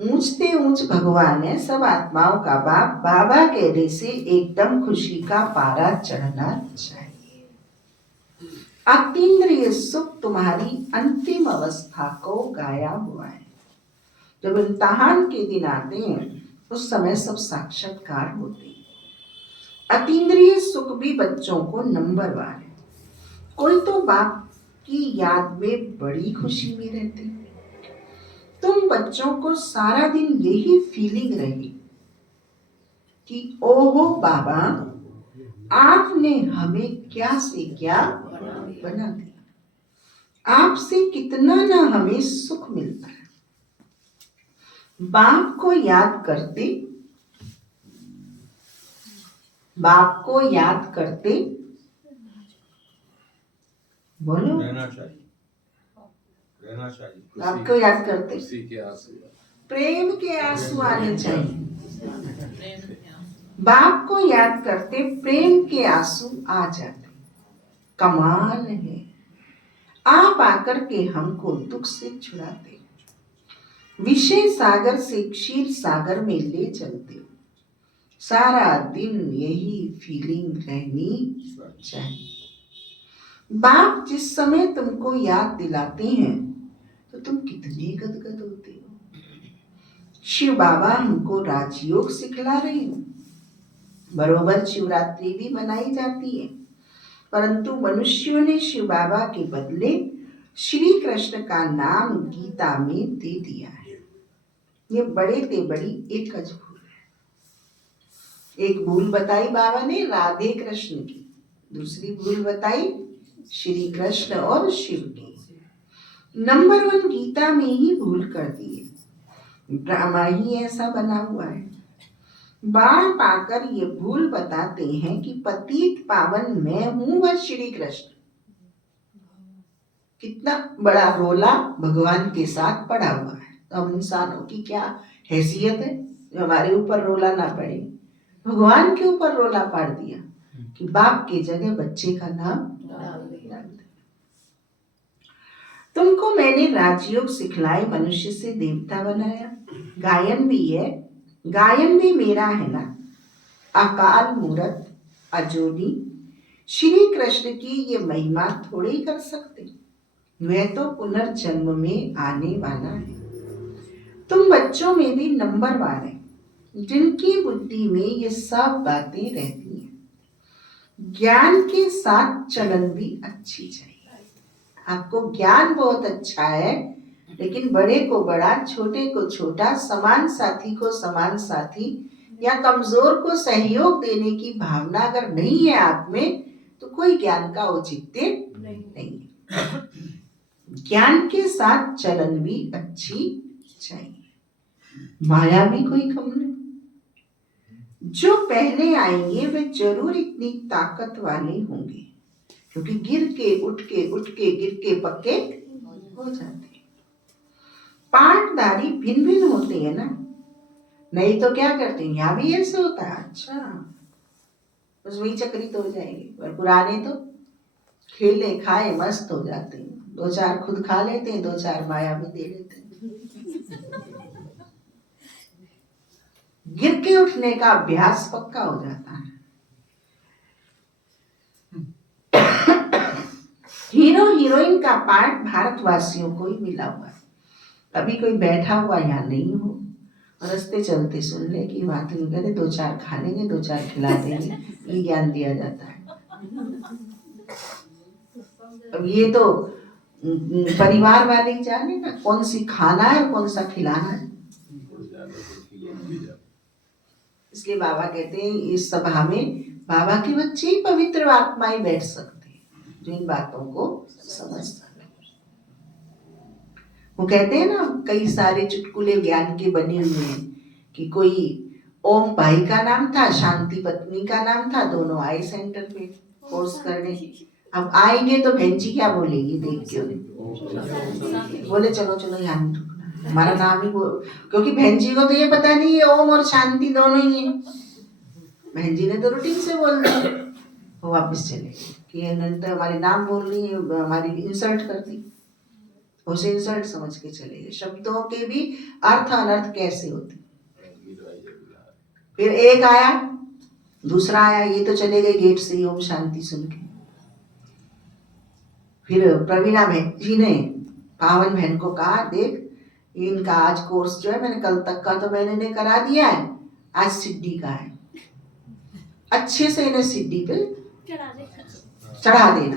ऊंचते ऊंच भगवान है सब आत्माओं का बाप। बाबा कहने से एकदम खुशी का पारा चढ़ना चाहिए। अतीन्द्रिय सुख तुम्हारी अंतिम अवस्था को गाया हुआ है। जब इम्तिहान के दिन आते हैं उस समय सब साक्षात्कार होते हैं। अतीन्द्रिय सुख भी बच्चों को नंबरवार है। कोई तो बाप की याद में बड़ी खुशी में रहते हैं। तुम बच्चों को सारा दिन यही फीलिंग रही कि ओहो बाबा आपने हमें क्या से क्या बना दिया। आपसे कितना ना हमें सुख मिलता है। बाप को याद करते बोलो रहना चाहिए। आपको याद करते खुशी के आंसू प्रेम के आंसू आने चाहिए। बाप को याद करते प्रेम के आंसू आ जाते। कमाल है, आप आकर के हमको दुख से छुड़ाते, विषय सागर से क्षीर सागर में ले चलते हो। सारा दिन यही फीलिंग रहनी चाहिए। बाप जिस समय तुमको याद दिलाते हैं तो तुम कितने गदगद होते हो। शिव बाबा हमको राजयोग सिखला रहे हैं। बरोबर शिवरात्रि भी मनाई जाती है, परंतु मनुष्यों ने शिव बाबा के बदले श्री कृष्ण का नाम गीता में दे दिया है। ये बड़े ते बड़ी एक भूल है। एक भूल बताई बाबा ने राधे कृष्ण की, दूसरी भूल बताई श्री कृष्ण और शिव की। नंबर 1 गीता में ही भूल कर दी है। ड्रामा ही ऐसा बना हुआ है। बाण पाकर ये भूल बताते हैं कि पतित पावन मैं हूं व श्री कृष्ण। कितना बड़ा रोला भगवान के साथ पड़ा हुआ है। तो हम इंसानों की क्या हैसियत है जो हमारे ऊपर रोला ना पड़े। भगवान के ऊपर रोला पाड़ दिया कि बाप के जगह बच्चे का नाम डाल दे। तुमको मैंने राजयोग सिखलाए, मनुष्य से देवता बनाया। गायन भी है, गायन भी मेरा है ना। अकाल मूरत अजोनी श्री कृष्ण की ये महिमा थोड़ी कर सकते। वह तो पुनर्जन्म में आने वाला है। तुम बच्चों में भी नंबर 1 है, जिनकी बुद्धि में ये सब बातें रहती हैं। ज्ञान के साथ चलन भी अच्छी चाहिए। आपको ज्ञान बहुत अच्छा है, लेकिन बड़े को बड़ा, छोटे को छोटा, समान साथी को समान साथी या कमजोर को सहयोग देने की भावना अगर नहीं है आप में, तो कोई ज्ञान का औचित्य नहीं है। ज्ञान के साथ चलन भी अच्छी चाहिए। माया भी कोई कम नहीं। जो पहले आएंगे वे जरूर इतनी ताकत वाले होंगे, क्योंकि गिर के उठ के गिर के पक्के हो जाते हैं। पाठदारी भिन्न भिन्न होते हैं ना, नहीं तो क्या करते हैं, यहाँ भी ऐसे होता है, अच्छा बस वही चक्रित हो जाएंगे। और पुराने तो खेले खाए मस्त हो जाते हैं, 2-4 खुद खा लेते हैं, 2-4 माया भी दे लेते हैं। गिर के उठने का अभ्यास पक्का हो जाता है। हीरो हीरोइन का पार्ट भारतवासियों को ही मिला हुआ है। अभी कोई बैठा हुआ यहाँ नहीं हो और रास्ते चलते सुन ले कि बात नहीं करे, 2-4 खा लेंगे, 2-4 खिला देंगे, ये ज्ञान दिया जाता है। अब ये तो परिवार वाले ही जाने ना कौन सी खाना है और कौन सा खिलाना है। इसलिए बाबा कहते हैं इस सभा में बाबा के बच्चे ही पवित्र आत्माएं बैठ सकते हैं, जो इन बातों को समझ सकते हैं। वो कहते हैं ना, कई सारे चुटकुले ज्ञान के बने हुए हैं कि कोई ओम भाई का नाम था, शांति पत्नी का नाम था, दोनों आए सेंटर पे कोर्स करने। अब आएंगे तो बहन जी क्या बोलेगी देख के उन्हें, बोले चलो चलो यहाँ नहीं रुकना, हमारा नाम ही बोल, क्योंकि बहन जी को तो ये पता नहीं है ओम और शांति दोनों ही है। बहन जी ने तो रूटीन से बोल दिया, वो वापस चले कि तो हमारे नाम बोल रही है, हमारी इंसल्ट कर दी, उसे इंसल्ट समझ के चले गए। शब्दों के भी अर्थ अनर्थ कैसे होते। फिर एक आया, दूसरा आया, ये तो चले गए गेट से ही ओम शांति सुन के। फिर प्रवीणा बहन जी ने पावन बहन को कहा, देख इनका आज कोर्स जो है, मैंने कल तक का तो मैंने करा दिया है, आज सिद्धि का है, अच्छे से इन्हें सिद्धि पे चढ़ा देना।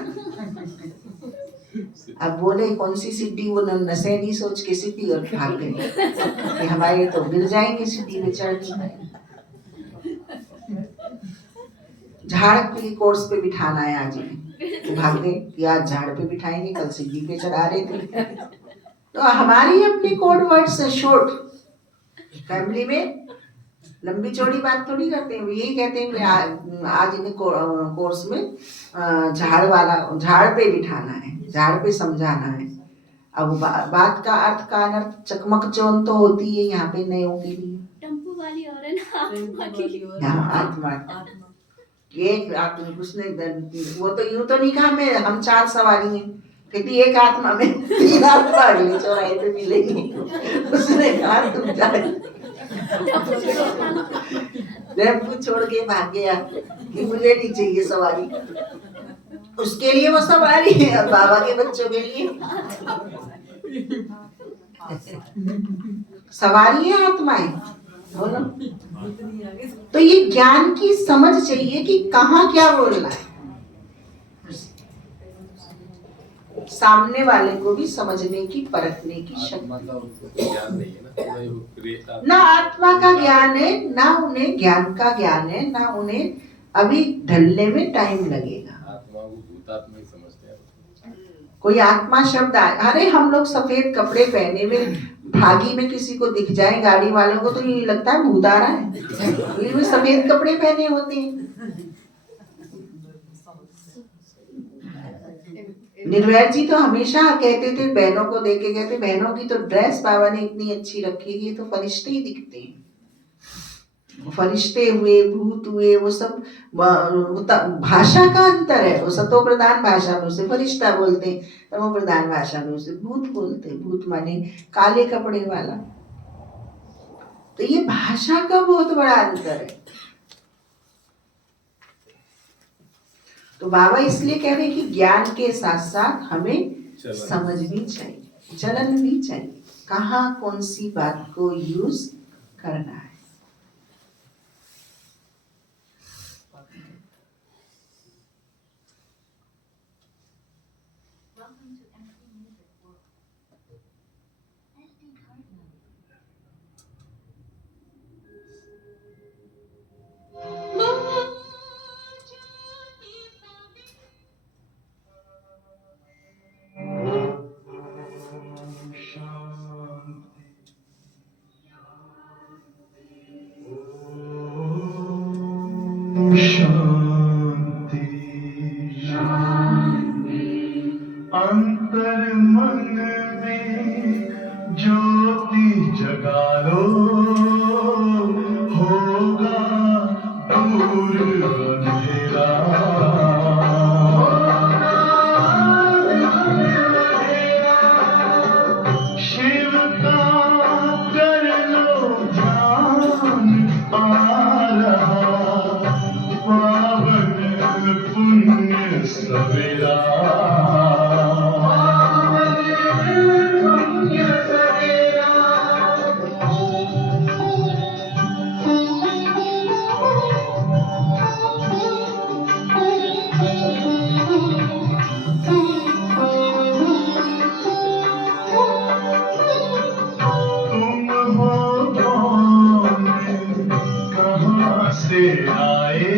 अब बोले कौन सी सिद्धि, वो नशेड़ी सोच के सिद्धि और भाग गए कि हमारे तो गिर जाएंगे सिद्धि पे चढ़ नहीं पाएंगे। झाड़ के कोर्स पे बिठाना है आज तो भाग गए कि आज झाड़ पे बिठाएंगे, कल सिद्धि पे चढ़ा रहे थे। तो हमारी अपनी कोड वर्ड्स है शॉर्ट, फैमिली में लंबी चौड़ी बात थोड़ी करते हैं। यही कहते हैं कि आज इन्हें कोर्स में झाड़ पे बिठाना है, झाड़ पे समझाना है। अब बात का अर्थ का अनर्थ चकमक चौन तो होती है यहाँ पे नयों के लिए। टम्पू वाली और है ना आत्मा की। यहाँ आत्मा आत्मा एक आत्मा उसने वो तो यूं तो नहीं कहा मैं हम 4 सवारी हैं, कहती एक आत्मा में 3 आत्मा अगले चौराहे पे मिलेंगी। उसने कहा तुम टेम्पू छोड़ के भाग गया कि मुझे नहीं चाहिए सवारी। उसके लिए वो सवारी है और बाबा के बच्चों के लिए सवारी है आत्माएं। बोलो इतनी आगे तो ये ज्ञान की समझ चाहिए कि कहाँ क्या बोलना है, सामने वाले को भी समझने की परखने की आत्मा शक्ति। का उनको ज्ञान नहीं है ना, पूरा ही वो क्रिएट ना आत्मा का ज्ञान है, ना उन्हें ज्ञान का ज्ञान है, ना उन्हें अभी ढलने में टाइम लगेगा। आत्मा को भूतात्मा ही समझते हैं। कोई आत्मा शब्द आए, अरे हम लोग सफेद कपड़े पहने हुए भागी में किसी को दिख जाए गाड़ी वालों को तो ये लगता है भूत आ रहा है, ये सफेद कपड़े पहने होते हैं। निर्वैर जी तो हमेशा कहते थे, बहनों को देख के कहते, बहनों की तो ड्रेस बाबा ने इतनी अच्छी रखी है, ये तो फरिश्ते ही दिखते हैं। फरिश्ते हुए, भूत हुए, वो सब भाषा का अंतर है। वो सतो प्रधान भाषा में उसे फरिश्ता बोलते हैं, तमो प्रधान भाषा में उसे भूत बोलते हैं। भूत माने काले कपड़े वाला। तो ये भाषा का बहुत बड़ा अंतर है। तो बाबा इसलिए कह रहे हैं कि ज्ञान के साथ साथ हमें समझ भी चाहिए, चलन भी चाहिए, कहाँ कौन सी बात को यूज करना है। शांति अंतर मन में ज्योति जगा लो, होगा दूर अंधेरा। शिव का कर लो ध्यान, आ रहा पावन पुण्य सवेरा। तुम हो कौन, कहाँ से आए,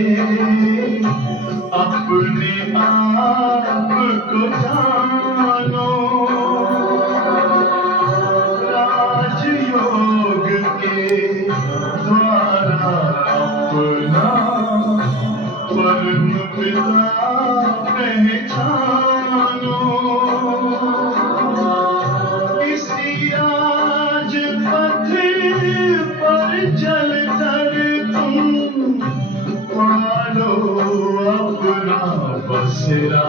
अपने आप को जानो। राजयोग के द्वारा अपना परम पिता पहचानो। इसी राज पथ पर चल कर तुम पालो अपना बसेरा।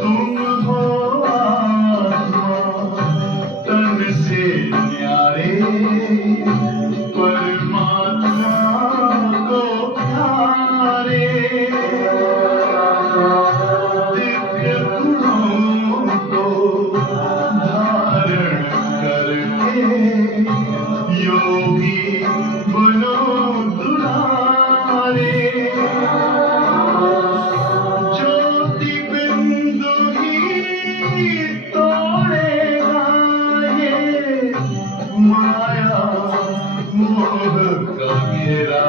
तुम हो आत्मा तन से न्यारे, परमात्मा को प्यारे। दिव्य गुणों को धारण करके योगी बनो दुलारे। ज्योति बिंदु ही तोड़ेगा ये माया मोह का घेरा।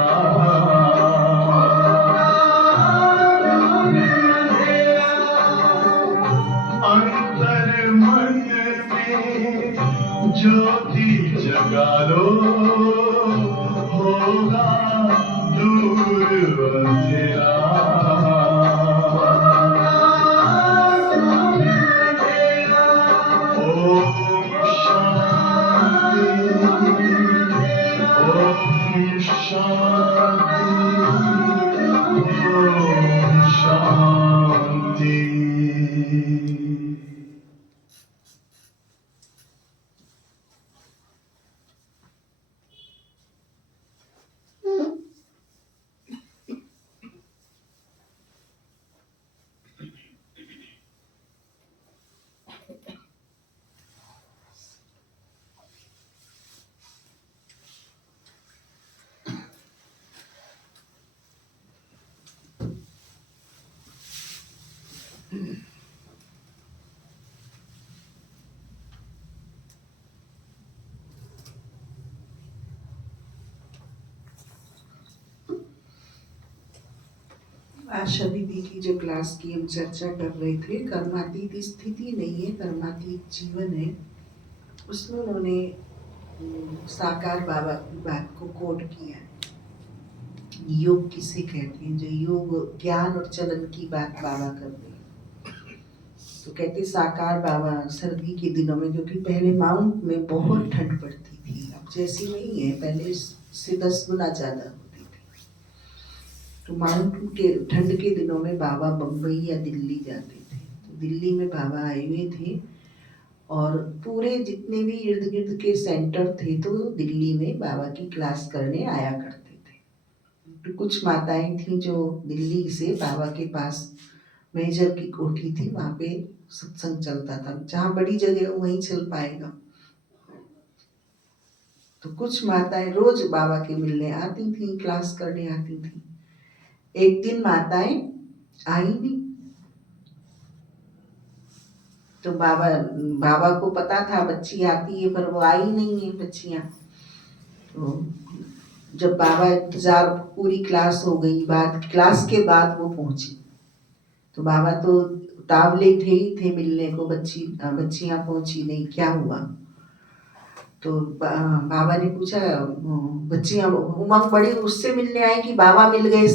लो होगा दूर अंधेरा ओम शांति ओम शांति ओम शांति। आशा दीदी की जो क्लास की हम चर्चा कर रहे थे, कर्मातीत स्थिति नहीं है, कर्मातीत जीवन है। उसमें उन्होंने साकार बाबा की बात को कोट किया है। योग किसे कहते हैं? जो योग ज्ञान और चलन की बात बाबा कर रहे हैं। तो कहते साकार बाबा सर्दी के दिनों में, क्योंकि पहले माउंट में बहुत ठंड पड़ती थी, अब जैसी नहीं है, पहले से 10 गुना ज्यादा होती थी। तो माउंट के ठंड के दिनों में बाबा बम्बई या दिल्ली जाते थे। तो दिल्ली में बाबा आए हुए थे और पूरे जितने भी इर्द गिर्द के सेंटर थे तो दिल्ली में बाबा की क्लास करने आया करते थे। तो कुछ माताएं थीं जो दिल्ली से बाबा के पास मेजर की कोठी थी, वहाँ पे सत्संग चलता था। जहाँ बड़ी जगह हो वहीं चल पाएगा। तो कुछ माताएं रोज बाबा के मिलने आती थी, क्लास करने आती थी। एक दिन माताएं आई नहीं, तो बाबा को पता था बच्ची आती है, पर वो आई नहीं है बच्चियां। तो जब बाबा इंतजार, पूरी क्लास हो गई, क्लास के बाद वो पहुंची। तो बाबा तो तावले थे मिलने को, बच्चियां पहुंची नहीं, क्या हुआ? तो बाबा ने पूछा, बच्चियां उमंग बड़ी उससे मिलने आई कि बाबा मिल गए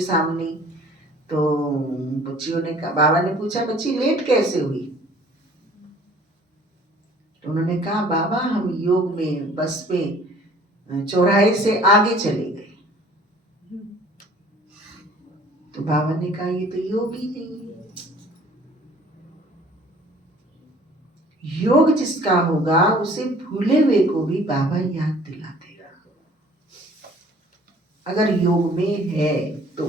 सामने। तो बच्चियों ने कहा, बाबा ने पूछा बच्ची लेट कैसे हुई? तो उन्होंने कहा बाबा हम योग में बस में चौराहे से आगे चले गए। तो बाबा ने कहा ये तो योग ही नहीं है। योग जिसका होगा उसे भूले हुए को भी बाबा याद दिला देगा, अगर योग में है तो।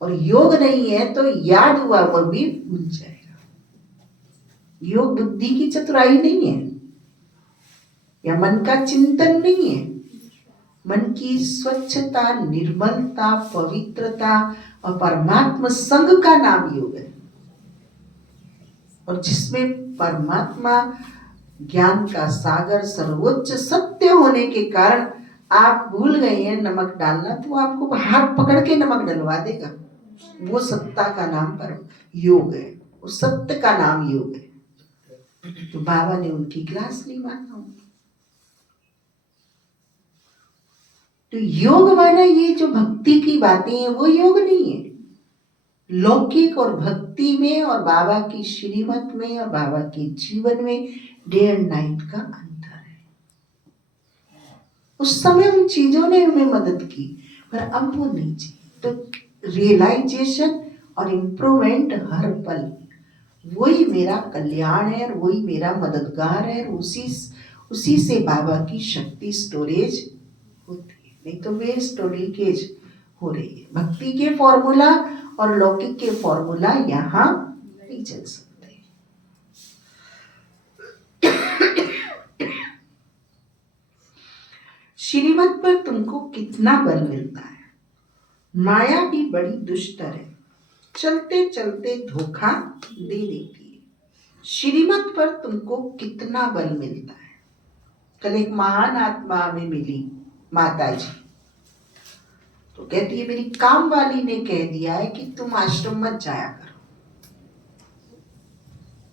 और योग नहीं है तो याद हुआ वो भी भूल जाएगा। योग बुद्धि की चतुराई नहीं है या मन का चिंतन नहीं है। मन की स्वच्छता, निर्मलता, पवित्रता और परमात्मा संग का नाम योग है। और जिसमें परमात्मा ज्ञान का सागर सर्वोच्च सत्य होने के कारण आप भूल गए हैं नमक डालना, तो वो आपको हाथ पकड़ के नमक डलवा देगा। वो सत्ता का नाम पर योग है, वो सत्य का नाम योग है। तो बाबा ने उनकी क्लास ली माना। तो योग माना ये जो भक्ति की बातें हैं वो योग नहीं है। लौकिक और भक्ति में और बाबा की श्रीमत में और बाबा के जीवन में डे एंड नाइट का अंतर है। उस समय उन चीजों ने हमें मदद की, पर अब वो नहीं चाहिए। तो रियलाइजेशन और इम्प्रूवमेंट हर पल, वही मेरा कल्याण है और वही मेरा मददगार है। उसी से बाबा की शक्ति स्टोरेज होती है, नहीं तो वेस्ट और लीकेज हो रही है। भक्ति के फॉर्मूला और लौकिक के फॉर्मूला यहाँ नहीं चल सकते। श्रीमत पर तुमको कितना बल मिलता है। माया भी बड़ी दुष्टर है, चलते चलते धोखा दे देती है। श्रीमत पर तुमको कितना बल मिलता है। कल एक महान आत्मा हमें मिली, माता जी, तो कहती है मेरी काम वाली ने कह दिया है कि तुम आश्रम मत जाया करो।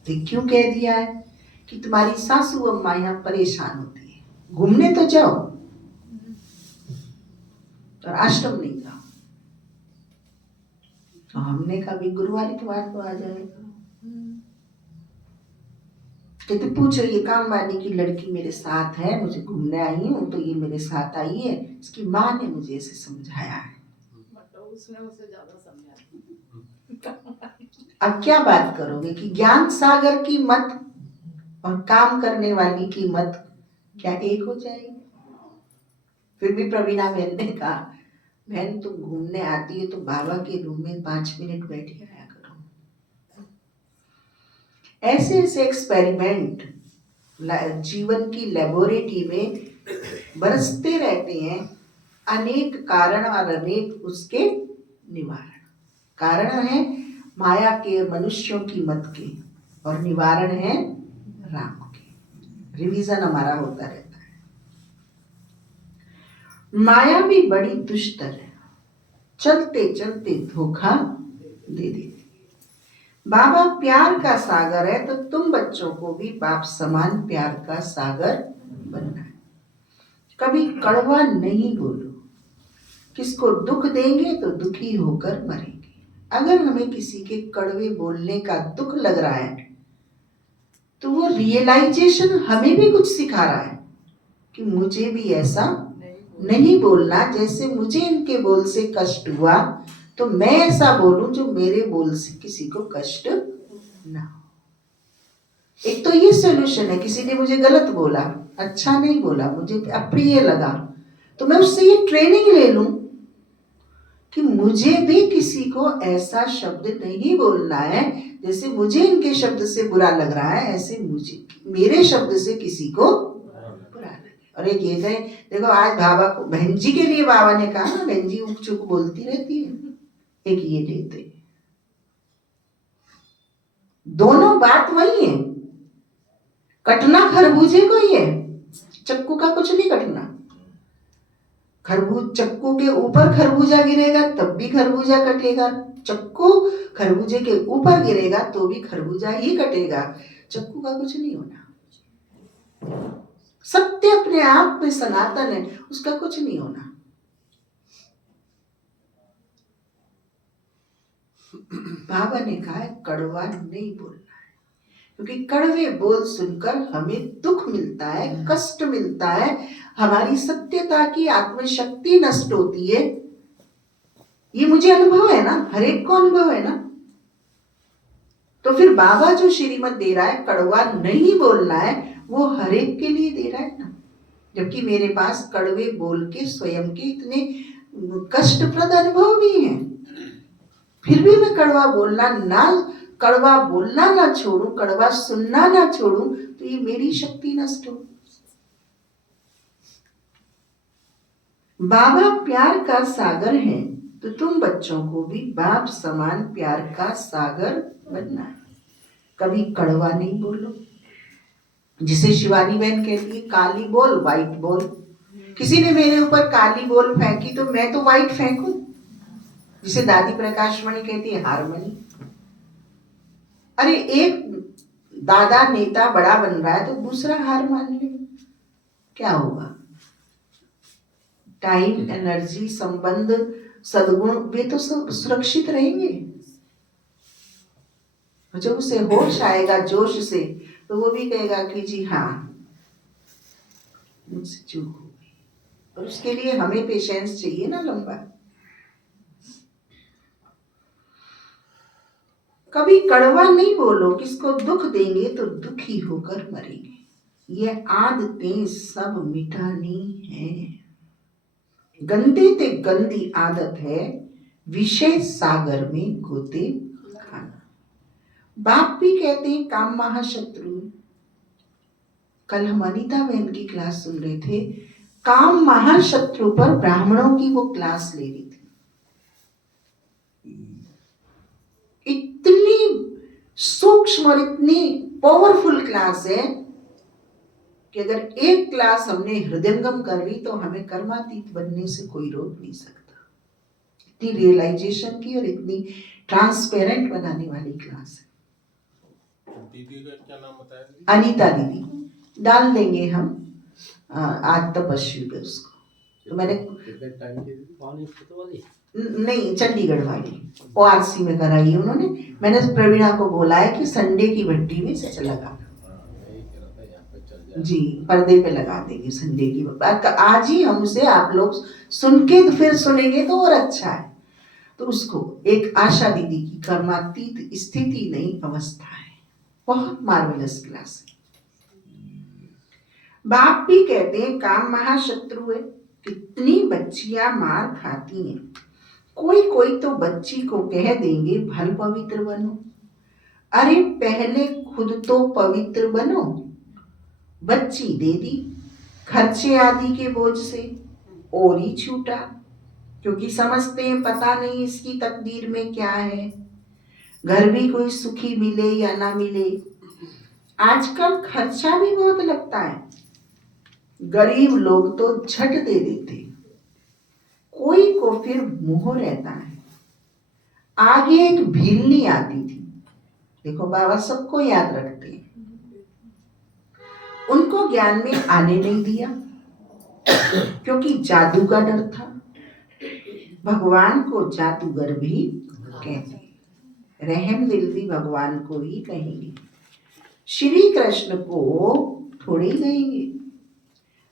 तो क्यों कह दिया है? कि तुम्हारी सासू अम्मा यहाँ परेशान होती है। घूमने तो जाओ और आश्रम नहीं जाओ। तो हमने कहा भी गुरुवार इतवार को आ जाएगा। कहते पूछो ये काम वाली की लड़की मेरे साथ है, मुझे घूमने आई हूँ तो ये मेरे साथ आई है, इसकी माँ ने मुझे ऐसे समझाया है। उसने उसे ज्यादा समझा। अब क्या बात करोगे कि ज्ञान सागर की मत और काम करने वाली की मत क्या एक हो जाएगी? फिर भी प्रवीणा बहन ने कहा बहन तुम घूमने आती है तो बाबा के रूम में 5 मिनट बैठ के आया करो। ऐसे ऐसे एक्सपेरिमेंट जीवन की लेबोरेटरी में बरसते रहते हैं। अनेक कारण और अनेक उसके निवारण। कारण है माया के, मनुष्यों की मत के, और निवारण है राम के। रिवीजन हमारा होता रहता है। माया भी बड़ी दुष्टर है, चलते चलते धोखा दे देती है। बाबा प्यार का सागर है तो तुम बच्चों को भी बाप समान प्यार का सागर बनना है। कभी कड़वा नहीं बोलो। किसको दुख देंगे तो दुखी होकर मरेंगे। अगर हमें किसी के कड़वे बोलने का दुख लग रहा है तो वो रियलाइजेशन हमें भी कुछ सिखा रहा है कि मुझे भी ऐसा नहीं बोलना। जैसे मुझे इनके बोल से कष्ट हुआ तो मैं ऐसा बोलूं जो मेरे बोल से किसी को कष्ट ना हो। एक तो ये सॉल्यूशन है। किसी ने मुझे गलत बोला, अच्छा नहीं बोला, मुझे अप्रिय लगा, तो मैं उससे ये ट्रेनिंग ले लूं कि मुझे भी किसी को ऐसा शब्द नहीं बोलना है। जैसे मुझे इनके शब्द से बुरा लग रहा है ऐसे मुझे मेरे शब्द से किसी को बुरा लगे। और एक ये कहे देखो आज बाबा को, बहन जी के लिए बाबा ने कहा ना बहन जी उक चुक बोलती रहती है, एक ये लेते। दोनों बात वही है। कटना खरबूजे को ही है, चक्कू का कुछ नहीं कटना। चक्कू के ऊपर खरबूजा गिरेगा तब भी खरबूजा कटेगा, चक्कू खरबूजे के ऊपर गिरेगा तो भी खरबूजा ही कटेगा। चक्कू का कुछ नहीं होना। सत्य अपने आप में सनातन है, उसका कुछ नहीं होना। बाबा ने कहा है कड़वा नहीं बोलना है, क्योंकि कड़वे बोल सुनकर हमें दुख मिलता है, कष्ट मिलता है, हमारी सत्यता की आत्मशक्ति नष्ट होती है। ये मुझे अनुभव है ना, हर एक को अनुभव है ना। तो फिर बाबा जो श्रीमत दे रहा है कड़वा नहीं बोलना है, वो हर एक के लिए दे रहा है ना। जबकि मेरे पास कड़वे बोल के स्वयं के इतने कष्टप्रद अनुभव भी हैं, फिर भी मैं कड़वा बोलना ना छोड़ूं, कड़वा सुनना ना छोड़ूं, तो ये मेरी शक्ति नष्ट हो। बाबा प्यार का सागर है तो तुम बच्चों को भी बाप समान प्यार का सागर बनना है। कभी कड़वा नहीं बोलो। जिसे शिवानी बहन कहती है काली बोल वाइट बोल। किसी ने मेरे ऊपर काली बोल फेंकी तो मैं तो वाइट फेंकूं। जिसे दादी प्रकाशमणि कहती है हारमनी। अरे एक दादा नेता बड़ा बन रहा है तो दूसरा हार मान ले, क्या होगा? टाइम, एनर्जी, संबंध, सद्गुण वे तो सब सुरक्षित रहेंगे। जब उसे होश आएगा जोश से तो वो भी कहेगा कि जी हाँ मुझसे चूक हो गई। और उसके लिए हमें पेशेंस चाहिए ना लंबा। कभी कड़वा नहीं बोलो। किसको दुख देंगे तो दुखी होकर मरेंगे। ये आदतें सब मिटानी है। गंदे ते गंदी आदत है विषय सागर में गोते खाना। बाप भी कहते हैं काम महाशत्रु। कल हम अनीता बहन की क्लास सुन रहे थे, काम महाशत्रु पर ब्राह्मणों की वो क्लास ले रही थी। इतनी सूक्ष्म और इतनी पावरफुल क्लास है कि अगर एक क्लास हमने हृदयंगम कर ली तो हमें कर्मातीत बनने से कोई रोक नहीं सकता। इतनी रियलाइजेशन की और इतनी ट्रांसपेरेंट बनाने वाली क्लास है। दीदी का क्या नाम बताया? अनीता दीदी, डाल देंगे हम। आज तपस्वी पे उसको। तो मैंने कितने टाइम की थी? पानी खेत वाली नहीं, चंडीगढ़ वाली ORC में कराई है उन्होंने। मैंने प्रवीणा को बोला है कि संडे की भट्टी में से लगा हाँ, मैं यही कह रहा था यहाँ पे चल जाए। जी, पर्दे पे लगा देगी संडे की बात। आज ही हमसे आप लोग सुन के तो फिर सुनेंगे तो और अच्छा है। तो उसको एक आशा दीदी की कर्मातीत स्थिति नहीं अवस्था है, बहुत मार्वेलस क्लास है। बाप भी कहते हैं काम महाशत्रु है, कितनी बच्चियां मार खाती हैं। कोई कोई तो बच्ची को कह देंगे भल पवित्र बनो। अरे पहले खुद तो पवित्र बनो। बच्ची दे दी खर्चे आदि के बोझ से और ही छूटा, क्योंकि समझते हैं पता नहीं इसकी तकदीर में क्या है। घर भी कोई सुखी मिले या ना मिले। आजकल खर्चा भी बहुत लगता है। गरीब लोग तो झट दे देते, कोई को फिर मुंह रहता है। आगे एक भीलनी आती थी, देखो बाबा सबको याद रखते हैं। उनको ज्ञान में आने नहीं दिया, क्योंकि जादू का डर था। भगवान को जादूगर भी कहते हैं, रहम दिल भी भगवान को ही कहेंगे, श्री कृष्ण को थोड़ी कहेंगे।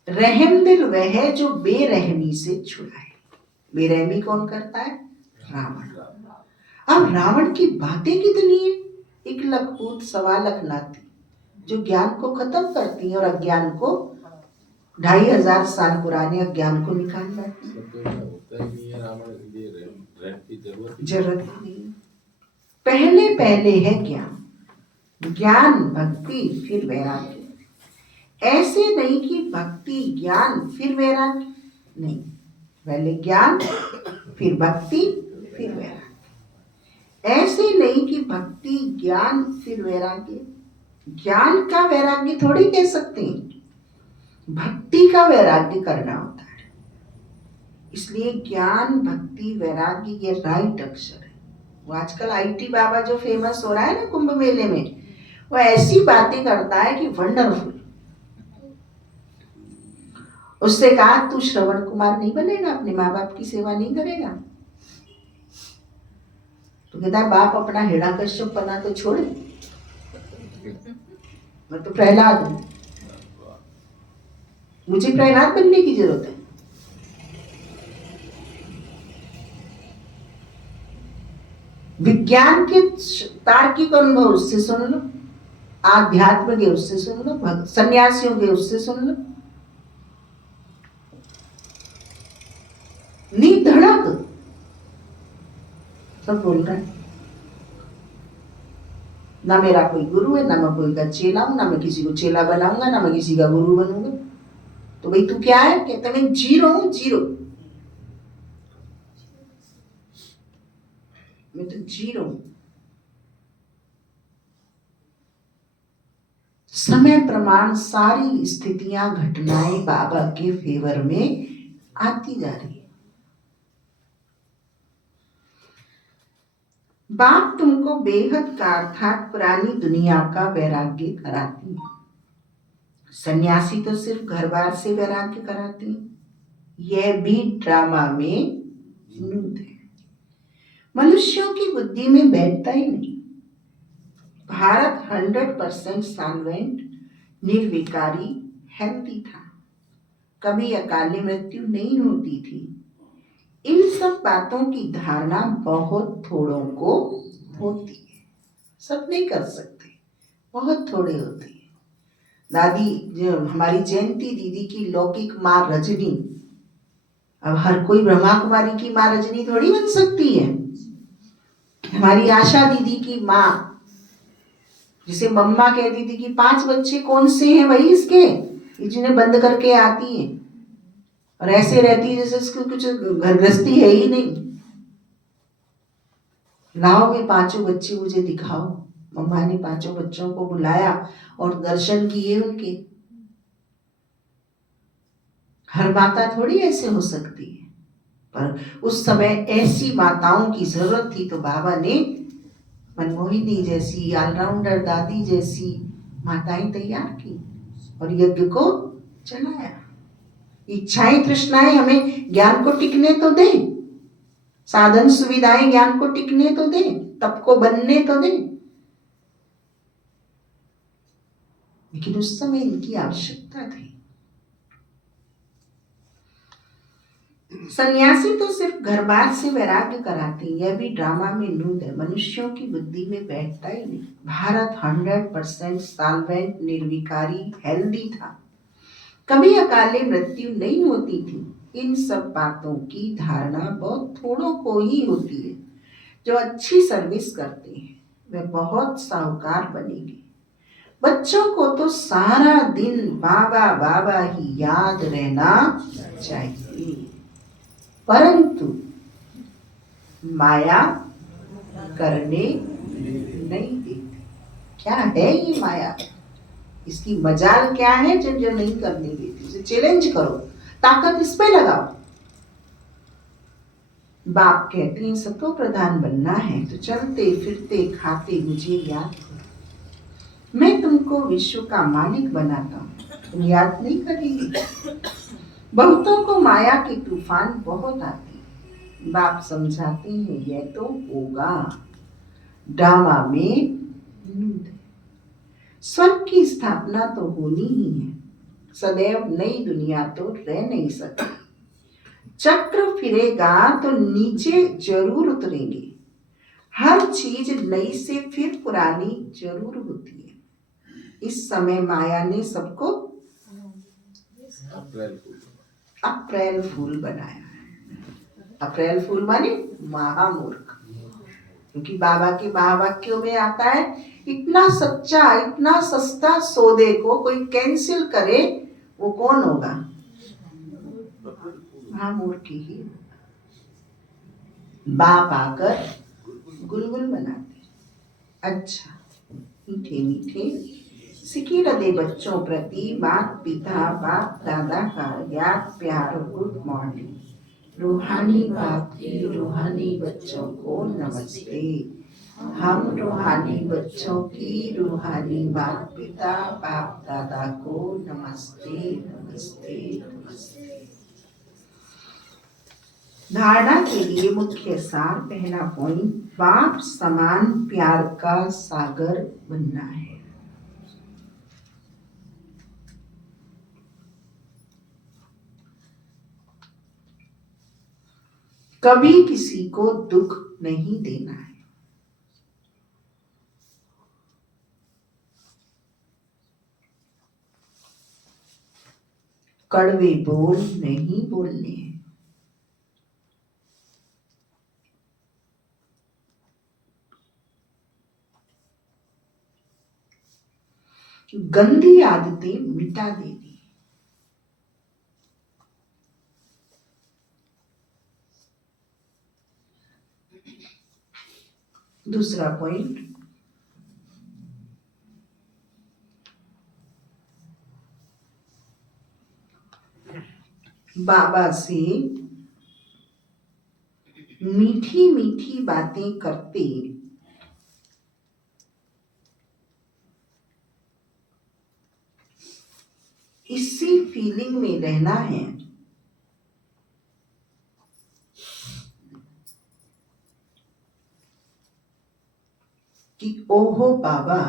रहम दिल वह जो बेरहमी से छुड़ाए। बेरहमी कौन करता है? रावण। अब रावण की बातें कितनी है, 1 लाख पूत 1.25 लाख नाती, जो ज्ञान को खत्म करती है और अज्ञान को 2500 साल पुराने अज्ञान को निकाल लाती है। सब दुनिया होता ही नहीं है रावण, ये रहम की जरूरत नहीं है। पहले पहले है ज्ञान, ज्ञान भक्ति फिर वैराग्य। ऐसे नहीं कि भक्ति ज्ञान फिर वैराग्य, नहीं, पहले ज्ञान फिर भक्ति फिर वैराग्य। ऐसे नहीं कि भक्ति ज्ञान फिर वैराग्य। ज्ञान का वैराग्य थोड़ी कह सकते हैं, भक्ति का वैराग्य करना होता है। इसलिए ज्ञान भक्ति वैराग्य ये राइट अक्षर है। वो आजकल IT बाबा जो फेमस हो रहा है ना कुंभ मेले में, वो ऐसी बातें करता है कि वंडरफुल। उससे कहा तू श्रवण कुमार नहीं बनेगा, अपने माँ बाप की सेवा नहीं करेगा। तो कहता है बाप अपना हिरण्यकश्यप बना तो छोड़े, मैं तो प्रहलाद हूं, मुझे प्रहलाद बनने की जरूरत है। विज्ञान के तार्किक अनुभव उससे सुन लो, आध्यात्म के उससे सुन लो, सन्यासियों के उससे सुन लो। निधड़क सब बोल रहा है, ना मेरा कोई गुरु है, ना मैं कोई का चेला हूं, ना मैं किसी को चेला बनाऊंगा, ना मैं किसी का गुरु बनूंगा। तो भाई तू क्या है? कहता मैं जीरो हूं, जीरो, मैं तो जीरो हूं। समय प्रमाण सारी स्थितियां घटनाएं बाबा के फेवर में आती जा रही है। बाप तुमको बेहद का अर्थात पुरानी दुनिया का वैराग्य कराती है। सन्यासी तो सिर्फ घर बार से वैराग्य कराते हैं। यह भी ड्रामा में नूत है, मनुष्यों की बुद्धि में बैठता ही नहीं। भारत 100% सॉल्वेंट, निर्विकारी, हेल्थी था, कभी अकाली मृत्यु नहीं होती थी। इन सब बातों की धारणा बहुत थोड़ों को होती है, सब नहीं कर सकते, बहुत थोड़े होते हैं। दादी जो हमारी जयंती दीदी की लौकिक माँ रजनी, अब हर कोई ब्रह्मा कुमारी की माँ रजनी थोड़ी बन सकती है। हमारी आशा दीदी की माँ, जिसे मम्मा कहती थी कि 5 बच्चे कौन से हैं भाई इसके, जिन्हें बंद करके आती है और ऐसे रहती है जैसे इसको कुछ घर गृहस्थी है ही नहीं। लाओ वे 5 बच्चे मुझे दिखाओ। मम्मा ने 5 बच्चों को बुलाया और दर्शन किए उनके। हर माता थोड़ी ऐसे हो सकती है, पर उस समय ऐसी माताओं की जरूरत थी, तो बाबा ने मनमोहिनी जैसी, ऑलराउंडर दादी जैसी माताएं तैयार की और यज्ञ को चलाया। इच्छाएं तृष्णाएं हमें ज्ञान को टिकने तो दे, साधन सुविधाएं ज्ञान को टिकने तो दे, तप को बनने तो दे, लेकिन उस समय इनकी आवश्यकता थी। सन्यासी तो सिर्फ घर बार से वैराग्य कराते, यह भी ड्रामा में नूद है, मनुष्यों की बुद्धि में बैठता ही नहीं। भारत 100% साल्वेंट, निर्विकारी, हेल्दी था, कभी अकाले मृत्यु नहीं होती थी। इन सब बातों की धारणा बहुत थोड़ों को ही होती है। जो अच्छी सर्विस करते हैं वे बहुत साहूकार बनेंगे। बच्चों को तो सारा दिन बाबा बाबा ही याद रहना चाहिए, परंतु माया करने नहीं देती। क्या है ये माया? इसकी मजाल क्या है जो नहीं करने देती? उसे चैलेंज करो, ताकत इस पे लगाओ। बाप कहते हैं सतो प्रधान बनना है तो चलते फिरते खाते मुझे याद करो। मैं तुमको विश्व का मालिक बनाता हूँ, तुम याद नहीं करेगी। बहुतों को माया के तूफान बहुत आते हैं। बाप समझाते हैं यह तो होगा, ड्रामा में नूद है। स्वर्ग की स्थापना तो होनी ही है, सदैव नई दुनिया तो रह नहीं सकती। चक्र फिरेगा तो नीचे जरूर उतरेंगे। हर चीज नई से फिर पुरानी जरूर होती है। इस समय माया ने सबको अप्रैल फूल बनाया है। अप्रैल फूल माने महामूर्ख, क्योंकि बाबा के महावाक्यों में आता है इतना सच्चा इतना सस्ता सौदे को कोई कैंसिल करे वो कौन होगा? महामूर्ख ही होगा। बाप आकर गुलगुल बनाते। अच्छा, मीठे मीठे सिकी हृदय बच्चों प्रति माता पिता बाप दादा का याद प्यार गुड मॉर्निंग। रूहानी बाप की रूहानी बच्चों को नमस्ते। हम रूहानी बच्चों की रूहानी माता पिता बाप दादा को नमस्ते नमस्ते नमस्ते। धारणा के लिए मुख्य सार, पहला पॉइंट, बाप समान प्यार का सागर बनना है। कभी किसी को दुख नहीं देना है। कड़वे बोल नहीं बोलने हैं। गंदी आदतें मिटा देनी। दूसरा पॉइंट, बाबा से मीठी मीठी बातें करते इसी फीलिंग में रहना है कि ओहो बाबा,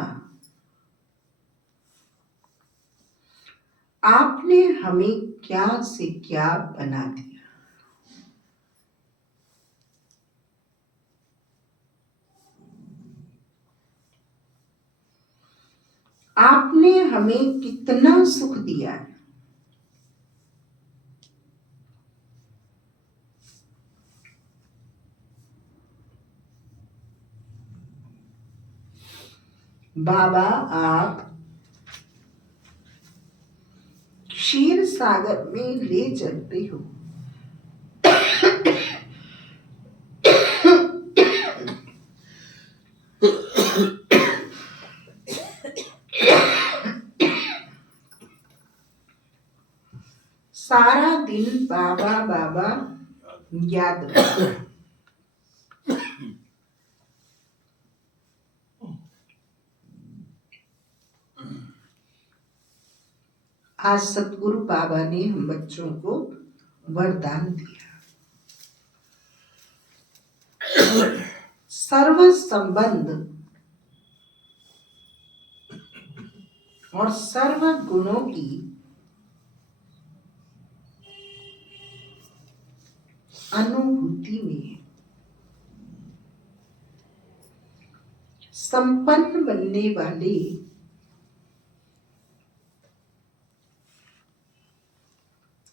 आपने हमें क्या से क्या बना दिया। आपने हमें कितना सुख दिया है। बाबा, आप क्षीर सागर में ले चलते हो। सारा दिन बाबा बाबा याद रखो। आज सतगुरु बाबा ने हम बच्चों को वरदान दिया। सर्व संबंध और सर्व गुणों की अनुभूति में संपन्न बनने वाले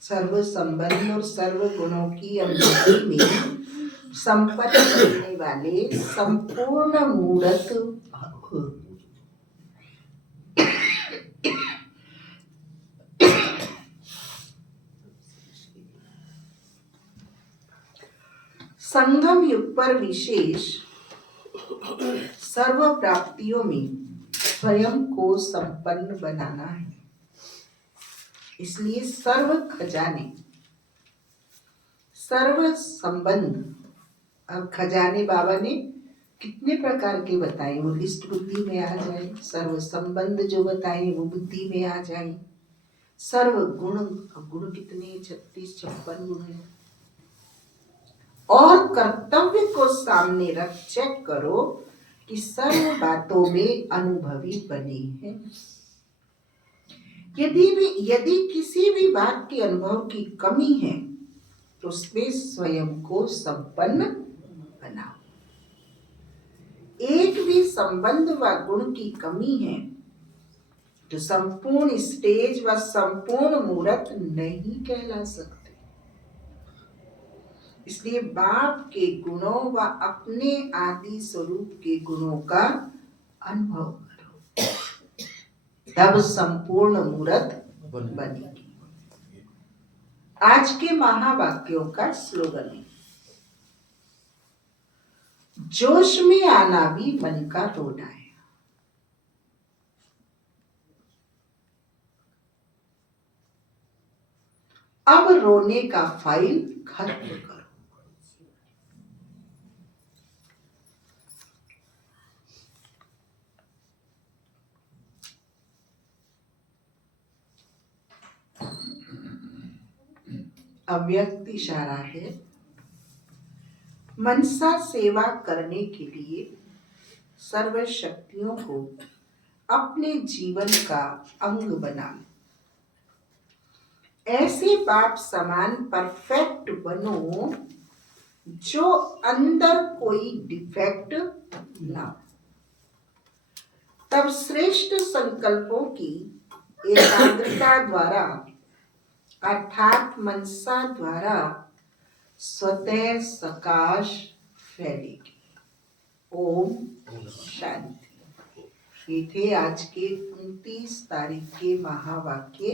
सर्व संबंध और सर्व गुणों की अनुभूति में संपन्न बनने वाले संपूर्ण मूर्त संगम युग पर विशेष सर्व प्राप्तियों में स्वयं को संपन्न बनाना है। इसलिए सर्व खजाने, सर्व संबंध, अब खजाने बाबा ने कितने प्रकार के बताए वो लिस्ट बुद्धि में आ जाए। सर्व संबंध जो बताए वो बुद्धि में आ जाए। सर्व गुण, अब गुण कितने 36-56 गुण है। और कर्तव्य को सामने रख चेक करो कि सर्व बातों में अनुभवी बने हैं। यदि किसी भी बात के अनुभव की कमी है तो उसमें स्वयं को संपन्न बनाओ। एक भी संबंध व गुण की कमी है तो संपूर्ण स्टेज व संपूर्ण मूर्त नहीं कहला सकते। इसलिए बाप के गुणों व अपने आदि स्वरूप के गुणों का अनुभव करो, तब संपूर्ण मूर्त बनेगी। आज के महावाक्यों का स्लोगन है, जोश में आना भी मन का रोना है। अब रोने का फाइल खत्म करो। अव्यक्त इशारा है, मनसा सेवा करने के लिए सर्व शक्तियों को अपने जीवन का अंग बना। ऐसे बाप समान परफेक्ट बनो जो अंदर कोई डिफेक्ट ना हो। तब श्रेष्ठ संकल्पों की एकाग्रता द्वारा अर्थात मनसा द्वारा स्वतः सकाश फैलेगी। ओम शांति। ये थे आज के 29 तारीख के महावाक्य।